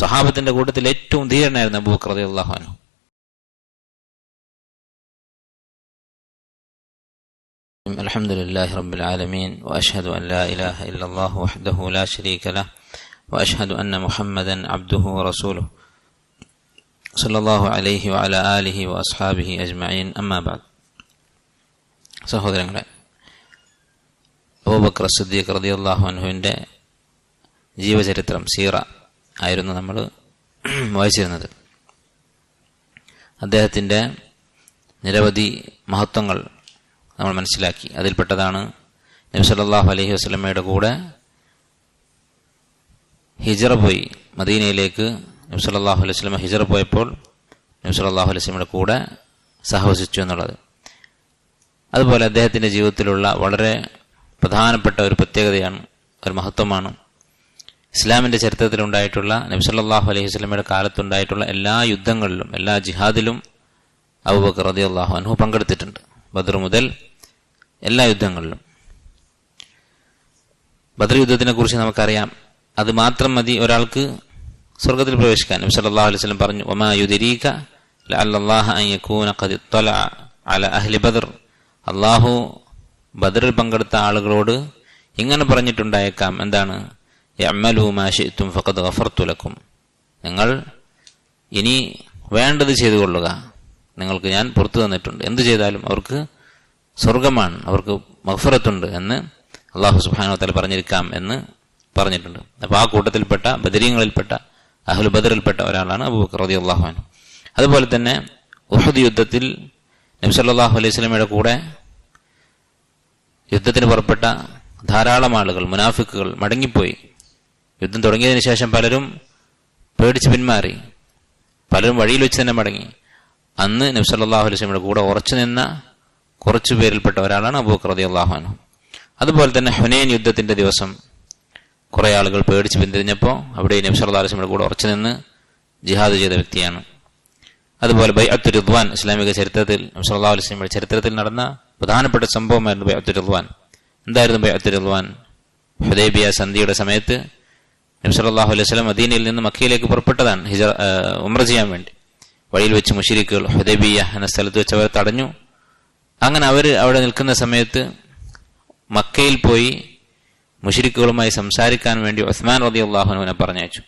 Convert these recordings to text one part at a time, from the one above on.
സ്വഹാബത്തിന്റെ കൂട്ടത്തിൽ ഏറ്റവും ധീരനായിരുന്നു അബൂബക്കർ റളിയല്ലാഹു അൻഹു. അൽഹംദുലില്ലാഹി റബ്ബിൽ ആലമീൻ വഅശ്ഹദു അൻ ലാ ഇലാഹ ഇല്ലല്ലാഹു വഹ്ദഹു ലാ ശരീക ലഹു വഅശ്ഹദു അന്ന മുഹമ്മദൻ അബ്ദുഹു വറസൂലുഹു സല്ലല്ലാഹു അലൈഹി വഅലാ ആലിഹി വഅസ്ഹാബിഹി അജ്മഈൻ. അമ്മാ ബഅദ്. സഹോദരങ്ങളെ, അബൂബക്കർ സിദ്ദീഖ് റളിയല്ലാഹു അൻഹുവിന്റെ ജീവചരിത്രം സീറ ആയിരുന്നു നമ്മൾ വായിച്ചിരുന്നത്. അദ്ദേഹത്തിൻ്റെ നിരവധി മഹത്വങ്ങൾ നമ്മൾ മനസ്സിലാക്കി. അതിൽപ്പെട്ടതാണ് നബി സല്ലല്ലാഹു അലൈഹി വസല്ലമയുടെ കൂടെ ഹിജ്റ പോയി മദീനയിലേക്ക്. നബി സല്ലല്ലാഹു അലൈഹി വസല്ലമ ഹിജ്റ പോയപ്പോൾ നബി സല്ലല്ലാഹു അലൈഹി വസല്ലമയുടെ കൂടെ സഹവസിച്ചു എന്നുള്ളത്. അതുപോലെ അദ്ദേഹത്തിൻ്റെ ജീവിതത്തിലുള്ള വളരെ പ്രധാനപ്പെട്ട ഒരു പ്രത്യേകതയാണ്, ഒരു മഹത്വമാണ്, ഇസ്ലാമിൻ്റെ ചരിത്രത്തിലുണ്ടായിട്ടുള്ള നബി സല്ലല്ലാഹു അലൈഹി വസല്ലമയുടെ കാലത്തുണ്ടായിട്ടുള്ള എല്ലാ യുദ്ധങ്ങളിലും, എല്ലാ ജിഹാദിലും അബൂബക്കർ റളിയല്ലാഹു അൻഹു പങ്കെടുത്തിട്ടുണ്ട്. ബദർ മുതൽ എല്ലാ യുദ്ധങ്ങളിലും. ബദർ യുദ്ധത്തിനെ കുറിച്ച് നമുക്കറിയാം. അത് മാത്രം മതി ഒരാൾക്ക് സ്വർഗത്തിൽ പ്രവേശിക്കാൻ. നബി സല്ലല്ലാഹു അലൈഹി വസല്ലം പറഞ്ഞു, വമാ യുദ്രീക ലഅല്ലല്ലാഹ അൻ യകൂന ഖദ് ഇത്തലഅ അല അഹ്ലി ബദർ. അല്ലാഹു ബദറിൽ പങ്കെടുത്ത ആളുകളോട് ഇങ്ങനെ പറഞ്ഞിട്ടുണ്ടായേക്കാം, എന്താണ്? യഅമലു മാ ശിഅ്തും ഫഖദ് ഗഫർതു ലക്കും. നിങ്ങൾ ഇനി വേണ്ടത് ചെയ്തു കൊള്ളുക, നിങ്ങൾക്ക് ഞാൻ പുറത്തു തന്നിട്ടുണ്ട്. എന്തു ചെയ്താലും അവർക്ക് സ്വർഗമാണ്, അവർക്ക് മഗ്ഫിറത്തുണ്ട് എന്ന് അല്ലാഹു സുബ്ഹാനഹു വ തആല പറഞ്ഞിരിക്കാം എന്ന് പറഞ്ഞിട്ടുണ്ട്. അപ്പോൾ ആ കൂട്ടത്തിൽപ്പെട്ട ബദരീങ്ങളിൽപ്പെട്ട അഹ്ലു ബദറിൽപ്പെട്ട ഒരാളാണ് അബൂബക്കർ റളിയല്ലാഹു അൻഹു. അതുപോലെ തന്നെ ഉഹദ് യുദ്ധത്തിൽ നബി സല്ലല്ലാഹു അലൈഹി വസല്ലമയുടെ കൂടെ യുദ്ധത്തിന് പുറപ്പെട്ട ധാരാളം ആളുകൾ, മുനാഫിക്കുകൾ മടങ്ങിപ്പോയി. യുദ്ധം തുടങ്ങിയതിന് ശേഷം പലരും പേടിച്ച് പിന്മാറി, പലരും വഴിയിൽ വെച്ച് തന്നെ മടങ്ങി. അന്ന് നബി സല്ലല്ലാഹു അലൈഹി വസല്ലമയുടെ കൂടെ ഉറച്ചു നിന്ന കുറച്ചു പേരിൽപ്പെട്ട ഒരാളാണ് അബൂബക്കർ റളിയല്ലാഹു അൻഹു. അതുപോലെ തന്നെ ഹുനൈൻ യുദ്ധത്തിന്റെ ദിവസം കുറെ ആളുകൾ പേടിച്ച് പിന്തിരിഞ്ഞപ്പോൾ അവിടെ നബി സല്ലല്ലാഹു അലൈഹി വസല്ലമയുടെ കൂടെ ഉറച്ചു നിന്ന് ജിഹാദ് ചെയ്ത വ്യക്തിയാണ്. അതുപോലെ ബൈഅത്തുർ റിദ്വാൻ, ഇസ്ലാമിക ചരിത്രത്തിൽ നബി സല്ലല്ലാഹു അലൈഹി വസല്ലമയുടെ ചരിത്രത്തിൽ നടന്ന പ്രധാനപ്പെട്ട സംഭവമായിരുന്നു ബൈഅത്തുർ റിദ്വാൻ. എന്തായിരുന്നു ബൈഅത്തുർ റിദ്വാൻ? ഹുദൈബിയ സന്ധിയുടെ സമയത്ത് നബി സല്ലല്ലാഹു അലൈഹി വസല്ലം മദീനയിൽ നിന്ന് മക്കയിലേക്ക് പുറപ്പെട്ടതാണ് ഉംറ ചെയ്യാൻ വേണ്ടി. വഴിയിൽ വെച്ച് മുശ്രിക്കുകൾ ഹുദൈബിയ എന്ന സ്ഥലത്ത് വെച്ച് അവരെ തടഞ്ഞു. അങ്ങനെ അവർ അവിടെ നിൽക്കുന്ന സമയത്ത് മക്കയിൽ പോയി മുശ്രിക്കുകളുമായി സംസാരിക്കാൻ വേണ്ടി ഉസ്മാൻ റളിയല്ലാഹു അൻഹുവിനെ പറഞ്ഞയച്ചു.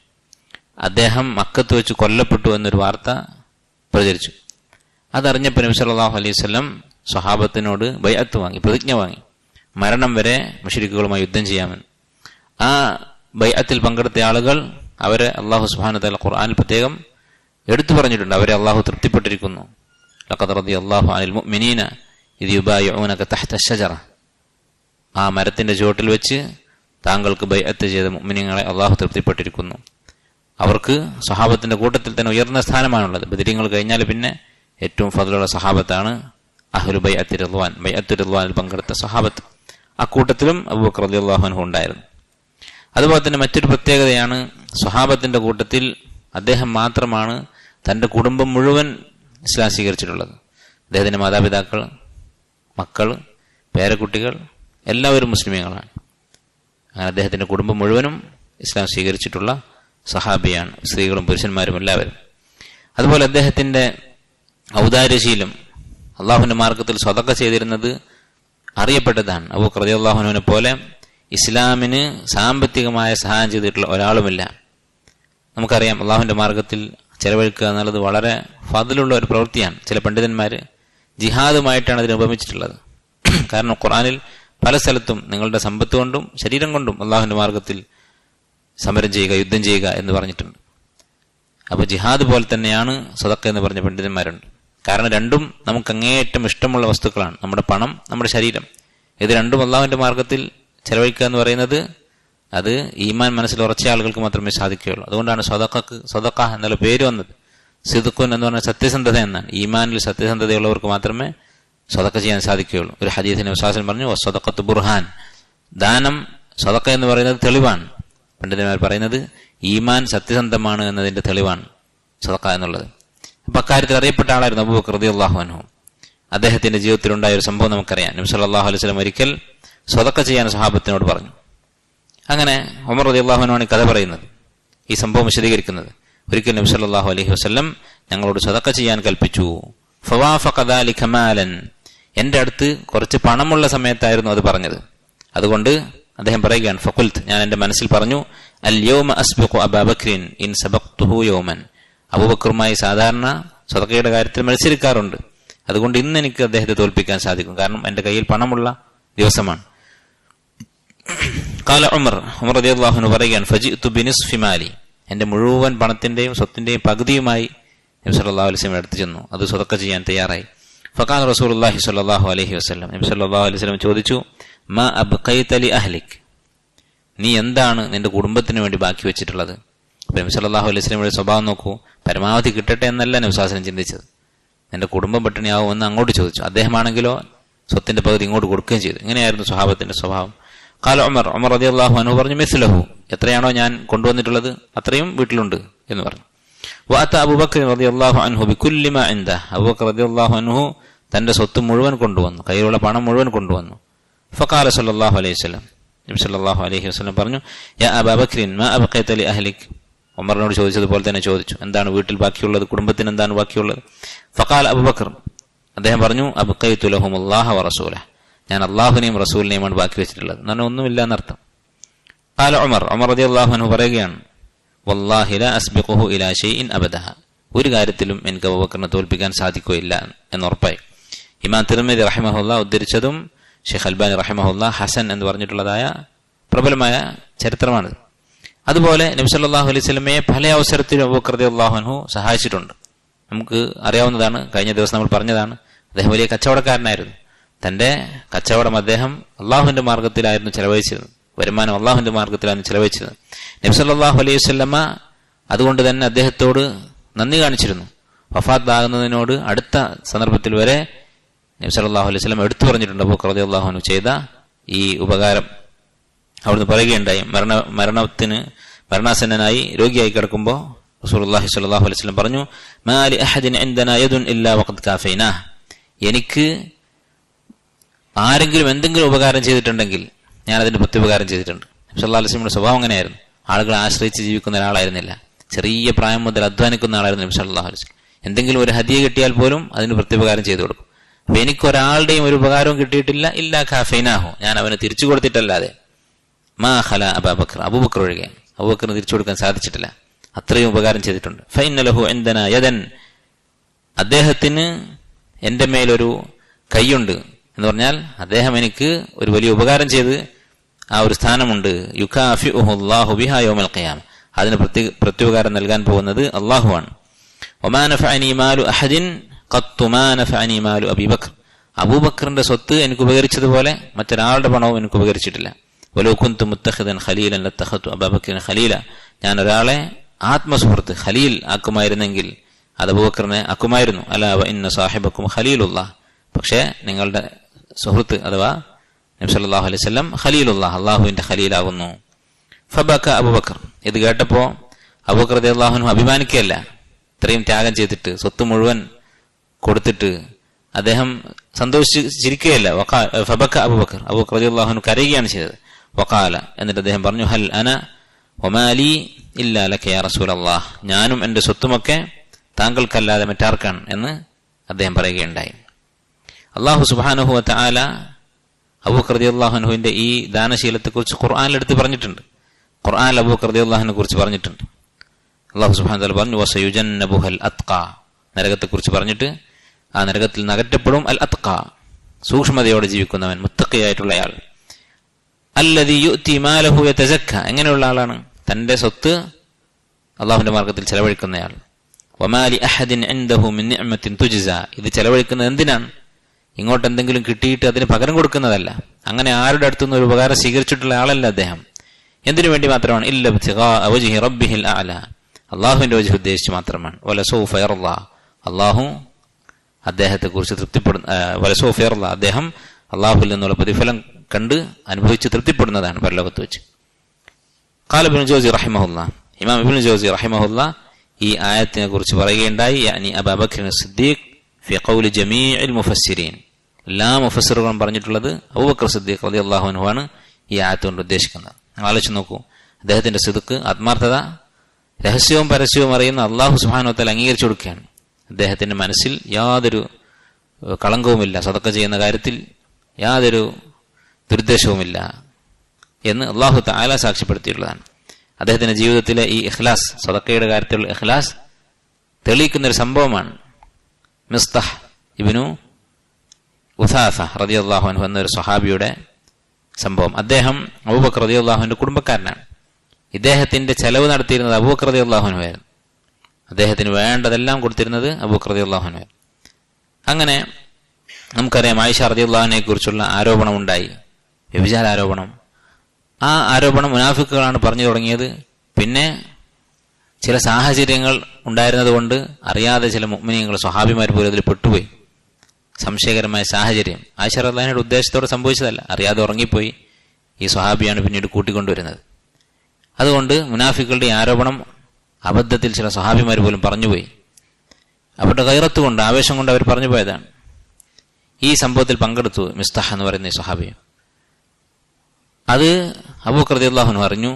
അദ്ദേഹം മക്കത്ത് വെച്ച് കൊല്ലപ്പെട്ടു എന്നൊരു വാർത്ത പ്രചരിച്ചു. അതറിഞ്ഞപ്പോൾ നബി സല്ലല്ലാഹു അലൈഹി വസല്ലം സ്വഹാബത്തിനോട് ബൈഅത്ത് വാങ്ങി, പ്രതിജ്ഞ വാങ്ങി, മരണം വരെ മുശ്രിക്കുകളുമായി യുദ്ധം ചെയ്യാമെന്ന്. ആ ബൈഅത്തിൽ പങ്കെടുത്ത ആളുകൾ അവരെ അല്ലാഹു സുബ്ഹാനഹു വ തആല ഖുർആനിൽ പ്രത്യേകം എടുത്തു പറഞ്ഞിട്ടുണ്ട്. അവരെ അല്ലാഹു തൃപ്തിപ്പെട്ടിരിക്കുന്നു. ലഖദ് റളിയല്ലാഹു അനിൽ മുഅ്മിനീന ഇദ് യുബായിഊനക തഹ്ത അശ്ശജറ. ആ മരത്തിന്റെ ചുവട്ടിൽ വെച്ച് താങ്കൾക്ക് ബൈഅത്ത് ചെയ്ത മുഅ്മിനീങ്ങളെ അല്ലാഹു തൃപ്തിപ്പെട്ടിരിക്കുന്നു. അവർക്ക് സ്വഹാബത്തിന്റെ കൂട്ടത്തിൽ തന്നെ ഉയർന്ന സ്ഥാനമാണുള്ളത്. ബദരീങ്ങൾ കഴിഞ്ഞാൽ പിന്നെ ഏറ്റവും ഫضലുള്ള സ്വഹാബത്താണ് അഹ്ലു ബൈഅത്തുർ റിദ്വാൻ, ബൈഅത്തുർ റിദ്വാനിൽ പങ്കെടുത്ത സ്വഹാബത്ത്. അക്കൂട്ടത്തിലും അബൂബക്കർ റളിയല്ലാഹു അൻഹു ഉണ്ടായിരുന്നു. അതുപോലെ തന്നെ മറ്റൊരു പ്രത്യേകതയാണ്, സ്വഹാബത്തിന്റെ കൂട്ടത്തിൽ അദ്ദേഹം മാത്രമാണ് തൻ്റെ കുടുംബം മുഴുവൻ ഇസ്ലാം സ്വീകരിച്ചിട്ടുള്ളത്. അദ്ദേഹത്തിൻ്റെ മാതാപിതാക്കൾ, മക്കൾ, പേരക്കുട്ടികൾ എല്ലാവരും മുസ്ലിമീങ്ങളാണ്. അങ്ങനെ അദ്ദേഹത്തിൻ്റെ കുടുംബം മുഴുവനും ഇസ്ലാം സ്വീകരിച്ചിട്ടുള്ള സഹാബിയാണ്, സ്ത്രീകളും പുരുഷന്മാരും എല്ലാവരും. അതുപോലെ അദ്ദേഹത്തിൻ്റെ ഔദാര്യശീലം, അള്ളാഹുവിൻ്റെ മാർഗത്തിൽ സ്വതക്ക ചെയ്തിരുന്നത് അറിയപ്പെട്ടതാണ്. അബൂബക്കർ റളിയല്ലാഹു അൻഹുവിനെ പോലെ ഇസ്ലാമിന് സാമ്പത്തികമായ സഹായം ചെയ്തിട്ടുള്ള ഒരാളുമില്ല. നമുക്കറിയാം, അള്ളാഹുവിൻ്റെ മാർഗത്തിൽ ചെലവഴിക്കുക എന്നുള്ളത് വളരെ ഫضലുള്ള ഒരു പ്രവൃത്തിയാണ്. ചില പണ്ഡിതന്മാർ ജിഹാദുമായിട്ടാണ് അതിനെ ഉപമിച്ചിട്ടുള്ളത്. കാരണം ഖുർആനിൽ പല സ്ഥലത്തും നിങ്ങളുടെ സമ്പത്ത് കൊണ്ടും ശരീരം കൊണ്ടും അള്ളാഹുവിൻ്റെ മാർഗത്തിൽ സമരം ചെയ്യുക, യുദ്ധം ചെയ്യുക എന്ന് പറഞ്ഞിട്ടുണ്ട്. അപ്പോൾ ജിഹാദ് പോലെ തന്നെയാണ് സദഖ എന്ന് പറഞ്ഞ പണ്ഡിതന്മാരുണ്ട്. കാരണം രണ്ടും നമുക്ക് അങ്ങേയറ്റം ഇഷ്ടമുള്ള വസ്തുക്കളാണ്. നമ്മുടെ പണം, നമ്മുടെ ശരീരം, ഇത് രണ്ടും അള്ളാഹുവിൻ്റെ മാർഗത്തിൽ ചെലവഴിക്കുക എന്ന് പറയുന്നത് അത് ഈമാൻ മനസ്സിൽ ഉറച്ച ആളുകൾക്ക് മാത്രമേ സാധിക്കുകയുള്ളൂ. അതുകൊണ്ടാണ് സദഖ എന്നുള്ള പേര് വന്നത്. സിദ്ഖുൻ എന്ന് പറഞ്ഞാൽ സത്യസന്ധത എന്നാണ്. ഈമാനിൽ സത്യസന്ധതയുള്ളവർക്ക് മാത്രമേ സദഖ ചെയ്യാൻ സാധിക്കുകയുള്ളൂ. ഒരു ഹദീസിന് വിശ്വാസം പറഞ്ഞു, സദഖത്തു ബുർഹാൻ, ദാനം സദഖ എന്ന് പറയുന്നത് തെളിവാണ്. പണ്ഡിതന്മാർ പറയുന്നത് ഈമാൻ സത്യസന്ധമാണ് എന്നതിന്റെ തെളിവാണ് സദഖ എന്നുള്ളത്. അപ്പൊ അക്കാര്യത്തിൽ അറിയപ്പെട്ട ആളായിരുന്നു അബൂബക്കർ റളിയല്ലാഹു അൻഹു. അദ്ദേഹത്തിന്റെ ജീവിതത്തിലുണ്ടായ ഒരു സംഭവം നമുക്കറിയാം. നബി സല്ലല്ലാഹു അലൈഹി വസല്ലം ഒരിക്കൽ സദഖ ചെയ്യാൻ സ്വഹാബത്തിനോട് പറഞ്ഞു. അങ്ങനെ ഉമർ റളിയല്ലാഹു അൻഹു ആണ് കഥ പറയുന്നത്, ഈ സംഭവം വിശദീകരിക്കുന്നത്. ഒരിക്കൽ നബി സല്ലല്ലാഹു അലൈഹി വസല്ലം ഞങ്ങളോട് സദഖ ചെയ്യാൻ കൽപ്പിച്ചു. ഫവാഫഖ ദാലിക മാലൻ, എന്റെ അടുത്ത് കുറച്ച് പണമുള്ള സമയത്തായിരുന്നു അത് പറഞ്ഞത്. അതുകൊണ്ട് അദ്ദേഹം പറയുകയാണ്, ഫഖുൽത്ത്, ഞാൻ എന്റെ മനസ്സിൽ പറഞ്ഞു, അൽ യൗമ അസ്ബിഖു അബൂബക്രിൻ ഇൻ സബഖ്തുഹു യൗമൻ, അബൂബക്കറുമായി സാധാരണ സദഖയുടെ കാര്യത്തിൽ മത്സരിക്കാറുണ്ട്, അതുകൊണ്ട് ഇന്ന് എനിക്ക് അദ്ദേഹത്തെ തോൽപ്പിക്കാൻ സാധിക്കും, കാരണം എന്റെ കയ്യിൽ പണമുള്ള ദിവസമാണ്. ഖാല ഉമർ റളിയല്ലാഹു അൻഹു പറയുകയാണ്, ഫജിഅ്തു ബിനിസ്ഫി മാലി, എന്റെ മുഴുവൻ പണത്തിന്റെയും സ്വത്തിന്റെയും പകുതിയുമായി നബി സല്ലല്ലാഹു അലൈഹി വസല്ലം അടുത്ത് ചെന്നു. അത് സദഖ ചെയ്യാൻ തയ്യാറായി. ഫഖാല റസൂലുള്ളാഹി സ്വല്ലല്ലാഹു അലൈഹി വസല്ലം, നബി സല്ലല്ലാഹു അലൈഹി വസല്ലം ചോദിച്ചു, മാ അബ്ഖൈത ലി അഹ്ലിക്, നീ എന്താണ് നിന്റെ കുടുംബത്തിന് വേണ്ടി ബാക്കി വെച്ചിട്ടുള്ളത്? നബി സല്ലല്ലാഹു അലൈഹി വസല്ലമയുടെ സ്വഭാവം നോക്കൂ, പരമാവധി കിട്ടട്ടെ എന്നല്ല നബി സല്ലല്ലാഹു അലൈഹി വസല്ലം ചിന്തിച്ചത്, നിന്റെ കുടുംബം പട്ടിണിയാവുമെന്ന് അങ്ങോട്ട് ചോദിച്ചു. അദ്ദേഹമാണെങ്കിലോ സ്വത്തിന്റെ പകുതി ഇങ്ങോട്ട് കൊടുക്കുകയും ചെയ്തു. ഇങ്ങനെയായിരുന്നു സ്വഹാബത്തിന്റെ സ്വഭാവം. ഖാല ഉമർ റളിയല്ലാഹു അൻഹു പറഞ്ഞു, മിസ്ലഹു, എത്രയാണോ ഞാൻ കൊണ്ടുവന്നിട്ടുള്ളത് അത്രയും വീട്ടിലുണ്ട് എന്ന് പറഞ്ഞു. വഅത അബൂബക്കർ റളിയല്ലാഹു അൻഹു ബികുല്ലി മാ ഇൻദഹു, അബൂബക്കർ റളിയല്ലാഹു അൻഹു തന്റെ സ്വത്ത് മുഴുവൻ കൊണ്ടുവന്നു, കയ്യിലുള്ള പണം മുഴുവൻ കൊണ്ടുവന്നു. ഫഖാല സല്ലല്ലാഹു അലൈഹി വസല്ലം, നബി സല്ലല്ലാഹു അലൈഹി വസല്ലം പറഞ്ഞു, യാ അബൂബക്കർ മാ അബ്ഖൈത ലി അഹ്ലിക്, ഉമറിനോട് ചോദിച്ചതുപോലെ തന്നെ ചോദിച്ചു, എന്താണ് വീട്ടിൽ ബാക്കിയുള്ളത്, കുടുംബത്തിന് എന്താണ് ബാക്കിയുള്ളത്? ഫഖാല അബൂബക്കർ, അദ്ദേഹം പറഞ്ഞു, അബ്ഖൈതു ലഹുമുല്ലാഹ വറസൂലഹു, ഞാൻ അല്ലാഹുവിനെയും റസൂലിനെയുമാണ് ബാക്കി വെച്ചിട്ടുള്ളത്, എന്നാണ് ഒന്നുമില്ല എന്നർത്ഥം. ഖാല ഉമർ റളിയല്ലാഹു അൻഹു പറയുകയാണ്, വല്ലാഹി ലാ അസ്ബിഖുഹു ഇലാ ഷൈഇൻ അബദഹ, ഒരു കാര്യത്തിലും എനിക്ക് അബൂബക്കറിനെ തോൽപ്പിക്കാൻ സാധിക്കുകയില്ല എന്നുറപ്പായി. ഇമാം തിർമിദി റഹിമഹുല്ലാ ഉദ്ധരിച്ചതും ഷെയ്ഖ് അൽബാനി റഹിമഹുല്ലാ ഹസൻ എന്ന് പറഞ്ഞിട്ടുള്ളതായ പ്രബലമായ ചരിത്രമാണ്. അതുപോലെ നബി സല്ലല്ലാഹു അലൈഹി വസല്ലമയെ പല അവസരത്തിലും അബൂബക്കർ റളിയല്ലാഹു അൻഹു സഹായിച്ചിട്ടുണ്ട്. നമുക്ക് അറിയാവുന്നതാണ്, കഴിഞ്ഞ ദിവസം നമ്മൾ പറഞ്ഞതാണ്, അദ്ദേഹം വലിയ കച്ചവടക്കാരനായിരുന്നു. തന്റെ കച്ചവടം അദ്ദേഹം അള്ളാഹുവിന്റെ മാർഗത്തിലായിരുന്നു ചെലവഴിച്ചിരുന്നത്, വരുമാനം അള്ളാഹുവിന്റെ മാർഗത്തിലായിരുന്നു ചെലവഴിച്ചിരുന്നത്. നബി സല്ലല്ലാഹു അലൈഹി വസല്ലമ അതുകൊണ്ട് തന്നെ അദ്ദേഹത്തോട് നന്ദി കാണിച്ചിരുന്നു. വഫാത്ത് ആകുന്നതിനോട് അടുത്ത സന്ദർഭത്തിൽ വരെ നബി സല്ലല്ലാഹു അലൈഹി വസല്ലം എടുത്തു പറഞ്ഞിട്ടുണ്ട് അബൂബക്കർ റളിയല്ലാഹു അൻഹു ചെയ്ത ഈ ഉപകാരം. അവിടുന്ന് പറയുകയുണ്ടായി, മരണാസന്നനായി രോഗിയായി കിടക്കുമ്പോൾ റസൂലുള്ളാഹി സ്വല്ലല്ലാഹു അലൈഹി വസല്ലം പറഞ്ഞു, മാ ലി അഹദിൻ ഇൻദനാ യദുൻ ഇല്ലാ വഖദ് കാഫൈനാഹ്, എനിക്ക് ആരെങ്കിലും എന്തെങ്കിലും ഉപകാരം ചെയ്തിട്ടുണ്ടെങ്കിൽ ഞാൻ അതിന്റെ പ്രത്യുപകാരം ചെയ്തിട്ടുണ്ട്. നബി സല്ലല്ലാഹു അലൈഹി വസല്ലമയുടെ സ്വഭാവം അങ്ങനെയായിരുന്നു. ആളുകളെ ആശ്രയിച്ച് ജീവിക്കുന്ന ഒരാളായിരുന്നില്ല, ചെറിയ പ്രായം മുതൽ അധ്വാനിക്കുന്ന ആളായിരുന്നു നബി സല്ലല്ലാഹു അലൈഹി വസല്ലം. എന്തെങ്കിലും ഒരു ഹദിയ കിട്ടിയാൽ പോലും അതിന് പ്രത്യുപകാരം ചെയ്തു കൊടുക്കും. അപ്പൊ എനിക്കൊരാളുടെയും ഒരു ഉപകാരവും കിട്ടിയിട്ടില്ല, ഇല്ലാ കാഫൈനാഹു, ഞാൻ അവന് തിരിച്ചു കൊടുത്തിട്ടല്ലാതെ. മാ ഖല അബൂബക്കർ, അബൂബക്കർ ഒഴികെ അബൂബക്കറിന് തിരിച്ചു കൊടുക്കാൻ സാധിച്ചിട്ടില്ല, അത്രയും ഉപകാരം ചെയ്തിട്ടുണ്ട്. ഫഇന്ന ലഹു ഇൻദനാ യദൻ, അദ്ദേഹത്തിന് എന്റെ മേലൊരു കൈയുണ്ട് എന്ന് പറഞ്ഞാൽ അദ്ദേഹം എനിക്ക് ഒരു വലിയ ഉപകാരം ചെയ്ത് ആ ഒരു സ്ഥാനമുണ്ട്. യുകാഫിഉഹു അല്ലാഹു ബിഹാ യൗമൽ ഖിയാമ, അതിന് പ്രത്യുപകാരം നൽകാൻ പോകുന്നത് അല്ലാഹുവാണ്. വമാ നഫഅനി മാലു അഹദിൻ ഖത്തു മാ നഫഅനി മാലു അബൂബക്കർ, അബൂബക്കറിന്റെ സ്വത്ത് എനിക്ക് ഉപകരിച്ചതുപോലെ മറ്റൊരാളുടെ പണവും എനിക്ക് ഉപകരിച്ചിട്ടില്ല. വലൗ കുന്തു മുത്തഖിദൻ ഖലീലൻ ലത്തഖതു അബൂബക്കറിൻ ഖലീല, ഞാൻ ഒരാളെ ആത്മസുഹൃത്ത് ഖലീൽ ആക്കുമായിരുന്നെങ്കിൽ അത് അബൂബക്കറിനെ ആക്കുമായിരുന്നു. അലാ വ ഇന്ന സാഹിബക്കും ഖലീലുല്ലാഹ്, പക്ഷേ നിങ്ങളുടെ സുഹൃത്ത് അഥവാ നബി സല്ലല്ലാഹു അലൈഹി വസല്ലം ഖലീലുല്ലാഹ്, അല്ലാഹുവിന്റെ ഖലീലാകുന്നു. ഫബക അബൂബക്കർ, ഇത് കേട്ടപ്പോ അബൂബക്കർ റളിയല്ലാഹു അൻഹു അഭിമാനിക്കുകയല്ല, ഇത്രയും ത്യാഗം ചെയ്തിട്ട് സ്വത്ത് മുഴുവൻ കൊടുത്തിട്ട് അദ്ദേഹം സന്തോഷിച്ചിരിക്കുകയല്ല. ഫബക അബൂബക്കർ, അബൂബക്കർ റളിയല്ലാഹു അൻഹു കരയുകയാണ് ചെയ്തത്. വഖാല, എന്നിട്ട് അദ്ദേഹം പറഞ്ഞു, ഹൽ അന വമാലി ഇല്ലാ ലക യാ റസൂലല്ലാഹ്, ഞാനും എന്റെ സ്വത്തുമൊക്കെ താങ്കൾക്കല്ലാതെ മറ്റാർക്കാണ് എന്ന് അദ്ദേഹം പറയുകയുണ്ടായി. അല്ലാഹു സുബ്ഹാനഹു വ തആല അബൂബക്കർ റളിയല്ലാഹു അൻഹുവിന്റെ ഈ ദാനശീലത്തെക്കുറിച്ച് ഖുർആനിൽ എടുത്ത് പറഞ്ഞിട്ടുണ്ട്. ഖുർആനിൽ അബൂബക്കർ റളിയല്ലാഹു അൻഹുവിനെ കുറിച്ച് പറഞ്ഞിട്ടുണ്ട്. അല്ലാഹു സുബ്ഹാനഹു വ തആല പറഞ്ഞു, വസയുജന്നബുഹൽ അത്ഖാ, നരകത്തെക്കുറിച്ച് പറഞ്ഞിട്ട് ആ നരകത്തിൽ നകറ്റപ്പെടും അൽ അത്ഖാ, സൂക്ഷ്മതയോടെ ജീവിക്കുന്നവൻ, മുത്തഖിയായിട്ടുള്ളയാൾ. അല്ലദീ യുഅ്തി മാലഹു യതസക്ക, എങ്ങനെയുള്ള ആളാണ്? തന്റെ സ്വത്ത് അല്ലാഹുവിന്റെ മാർഗത്തിൽ ചെലവഴിക്കുന്നയാൾ. വമാ ലി അഹദിൻ ഇൻദഹു മിൻ നിഅമത്തിൻ തുജ്സ, ഇത് ചെലവഴിക്കുന്നത് എന്തിനാണ്? ഇങ്ങോട്ട് എന്തെങ്കിലും കിട്ടിയിട്ട് അതിന് പകരം കൊടുക്കുന്നതല്ല. അങ്ങനെ ആരുടെ അടുത്തുനിന്ന് ഒരു ഉപകാരം സ്വീകരിച്ചിട്ടുള്ള ആളല്ല അദ്ദേഹം. എന്തിനു വേണ്ടി മാത്രമാണ്? ഇല്ല ഇബ്തിഗാ വജ്ഹി റബ്ബിഹിൽ അഅല, അല്ലാഹുവിന്റെ വജ്ഹ് ഉദ്ദേശിച്ച് മാത്രമാണ്. വലസൗഫ യർളാ, അല്ലാഹു അദ്ദേഹത്തെ കുറിച്ച് തൃപ്തിപ്പെടുന്ന, വലസൗഫ യർളാ, അദ്ദേഹം അല്ലാഹുവിൽ നിന്നുള്ള പ്രതിഫലം കണ്ട് അനുഭവിച്ച് തൃപ്തിപ്പെടുന്നതാണ് പരലോകത്ത് വെച്ച്. ഖാല ഇബ്നു ജൗസി റഹിമഹുല്ലാ, ഇമാം ഇബ്നു ജൗസി റഹിമഹുല്ലാ ഈ ആയത്തിനെ കുറിച്ച് പറയുകയുണ്ടായി, യാനി അബൂബക്കർ സിദ്ദീഖ് ഫി ഖൗലി ജമീഇൽ മുഫസ്സിരീൻ, എല്ലാ മുഫസ്സിറുകളും പറഞ്ഞിട്ടുള്ളത് അബൂബക്കർ സിദ്ദീഖ് റളിയല്ലാഹു അൻഹു ആണ് ഈ ആയത്ത് കൊണ്ട് ഉദ്ദേശിക്കുന്നത്. ആലോചിച്ച് നോക്കൂ, അദ്ദേഹത്തിന്റെ സിദ്ഖ്, ആത്മാർത്ഥത രഹസ്യവും പരസ്യവും അറിയുന്ന അള്ളാഹു സുബ്ഹാനഹു വ തആല അംഗീകരിച്ചു കൊടുക്കുകയാണ്. അദ്ദേഹത്തിന്റെ മനസ്സിൽ യാതൊരു കളങ്കവുമില്ല, സദഖ ചെയ്യുന്ന കാര്യത്തിൽ യാതൊരു ദുരുദ്ദേശവുമില്ല എന്ന് അള്ളാഹു തആല സാക്ഷ്യപ്പെടുത്തിയിട്ടുള്ളതാണ്. അദ്ദേഹത്തിന്റെ ജീവിതത്തിലെ ഈ ഇഖ്ലാസ്, സദഖയുടെ കാര്യത്തിലുള്ള ഇഖ്ലാസ് തെളിയിക്കുന്നൊരു സംഭവമാണ് മിസ്തഹ് ഇബ്നു ഉസാസ റളിയല്ലാഹു അൻഹു എന്നൊരു സ്വഹാബിയുടെ സംഭവം. അദ്ദേഹം അബൂബക്കർ റളിയല്ലാഹുവിന്റെ കുടുംബക്കാരനാണ്. ഇദ്ദേഹത്തിന്റെ ചെലവ് നടത്തിയിരുന്നത് അബൂബക്കർ റളിയല്ലാഹു അൻഹു ആയിരുന്നു. അദ്ദേഹത്തിന് വേണ്ടതെല്ലാം കൊടുത്തിരുന്നത് അബൂബക്കർ റളിയല്ലാഹു അൻഹു ആയിരുന്നു. അങ്ങനെ നമുക്കറിയാം, ആയിഷ റളിയല്ലാഹുവിനെ കുറിച്ചുള്ള ആരോപണം ഉണ്ടായി, വ്യഭിചാര ആരോപണം. ആ ആരോപണം മുനാഫിക്കുകളാണ് പറഞ്ഞു തുടങ്ങിയത്. പിന്നെ ചില സാഹചര്യങ്ങൾ ഉണ്ടായിരുന്നത് കൊണ്ട് അറിയാതെ ചില മുഅ്മിനീങ്ങൾ, സ്വഹാബിമാർ പോലും അതിൽ പെട്ടുപോയി. സംശയകരമായ സാഹചര്യം ആയിഷ റളിയല്ലാഹുവിന്റെ ഉദ്ദേശത്തോടെ സംഭവിച്ചതല്ല, അറിയാതെ ഉറങ്ങിപ്പോയി. ഈ സ്വഹാബിയാണ് പിന്നീട് കൂട്ടിക്കൊണ്ടുവരുന്നത്. അതുകൊണ്ട് മുനാഫിക്കുകളുടെ ആരോപണം അബദ്ധത്തിൽ ചില സ്വഹാബിമാർ പോലും പറഞ്ഞുപോയി. അവരുടെ ഗൈറത്ത് കൊണ്ട്, ആവേശം കൊണ്ട് അവർ പറഞ്ഞു പോയതാണ്. ഈ സംഭവത്തിൽ പങ്കെടുത്തു മിസ്തഹ് എന്ന് പറയുന്ന ഈ സ്വഹാബി. അത് അബൂബക്കർ റളിയല്ലാഹു അൻഹു അറിഞ്ഞു.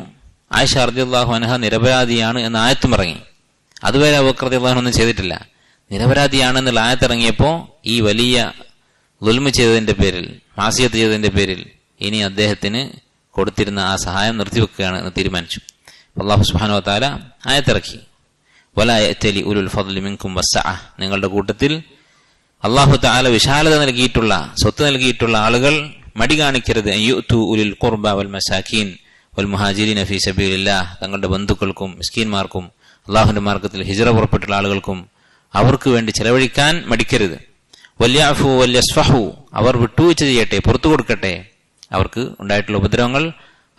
ആയിഷ റളിയല്ലാഹു അൻഹ നിരപരാധിയാണ് എന്ന ആയത്തും ഇറങ്ങി. അതുവരെ അബൂബക്കർ റളിയല്ലാഹു അൻഹു ഒന്നും ചെയ്തിട്ടില്ല. നിരപരാധിയാണെന്നുള്ള ആയത്തിറങ്ങിയപ്പോൾ ഈ വലിയ ദുൽമ് ചെയ്തതിന്റെ പേരിൽ, മാസിയത്ത് ചെയ്തതിന്റെ പേരിൽ ഇനി അദ്ദേഹത്തിന് കൊടുത്തിരുന്ന ആ സഹായം നിർത്തിവെക്കുകയാണ് എന്ന് തീരുമാനിച്ചു. അല്ലാഹു സുബ്ഹാനഹു വ തആല ആയത്തിറക്കി, വലാ യഅ്തലി ഉലുൽ ഫദ്ലി മിൻകും വസ്സഅ, നിങ്ങളുടെ കൂട്ടത്തിൽ അല്ലാഹു തആല വിശാലത നൽകിയിട്ടുള്ള, സ്വത്ത് നൽകിയിട്ടുള്ള ആളുകൾ മടി കാണിക്കരുത്. യുഅ്തു ഉലിൽ ഖുർബ വൽ മസാകീൻ വൽ മുഹാജിരീന ഫീ സബീലില്ലാഹ്, തങ്ങളുടെ ബന്ധുക്കൾക്കും മിസ്കീന്മാർക്കും അല്ലാഹുവിന്റെ മാർഗ്ഗത്തിൽ ഹിജ്റ പുറപ്പെട്ടുള്ള ആളുകൾക്കും അവർക്ക് വേണ്ടി ചെലവഴിക്കാൻ മടിക്കരുത്. വല്യഅഫു വല്യസ്ഫഹു, അവർ വിട്ടുവീഴ്ച ചെയ്യട്ടെ, പുറത്തു കൊടുക്കട്ടെ. അവർക്ക് ഉണ്ടായിട്ടുള്ള ഉപദ്രവങ്ങൾ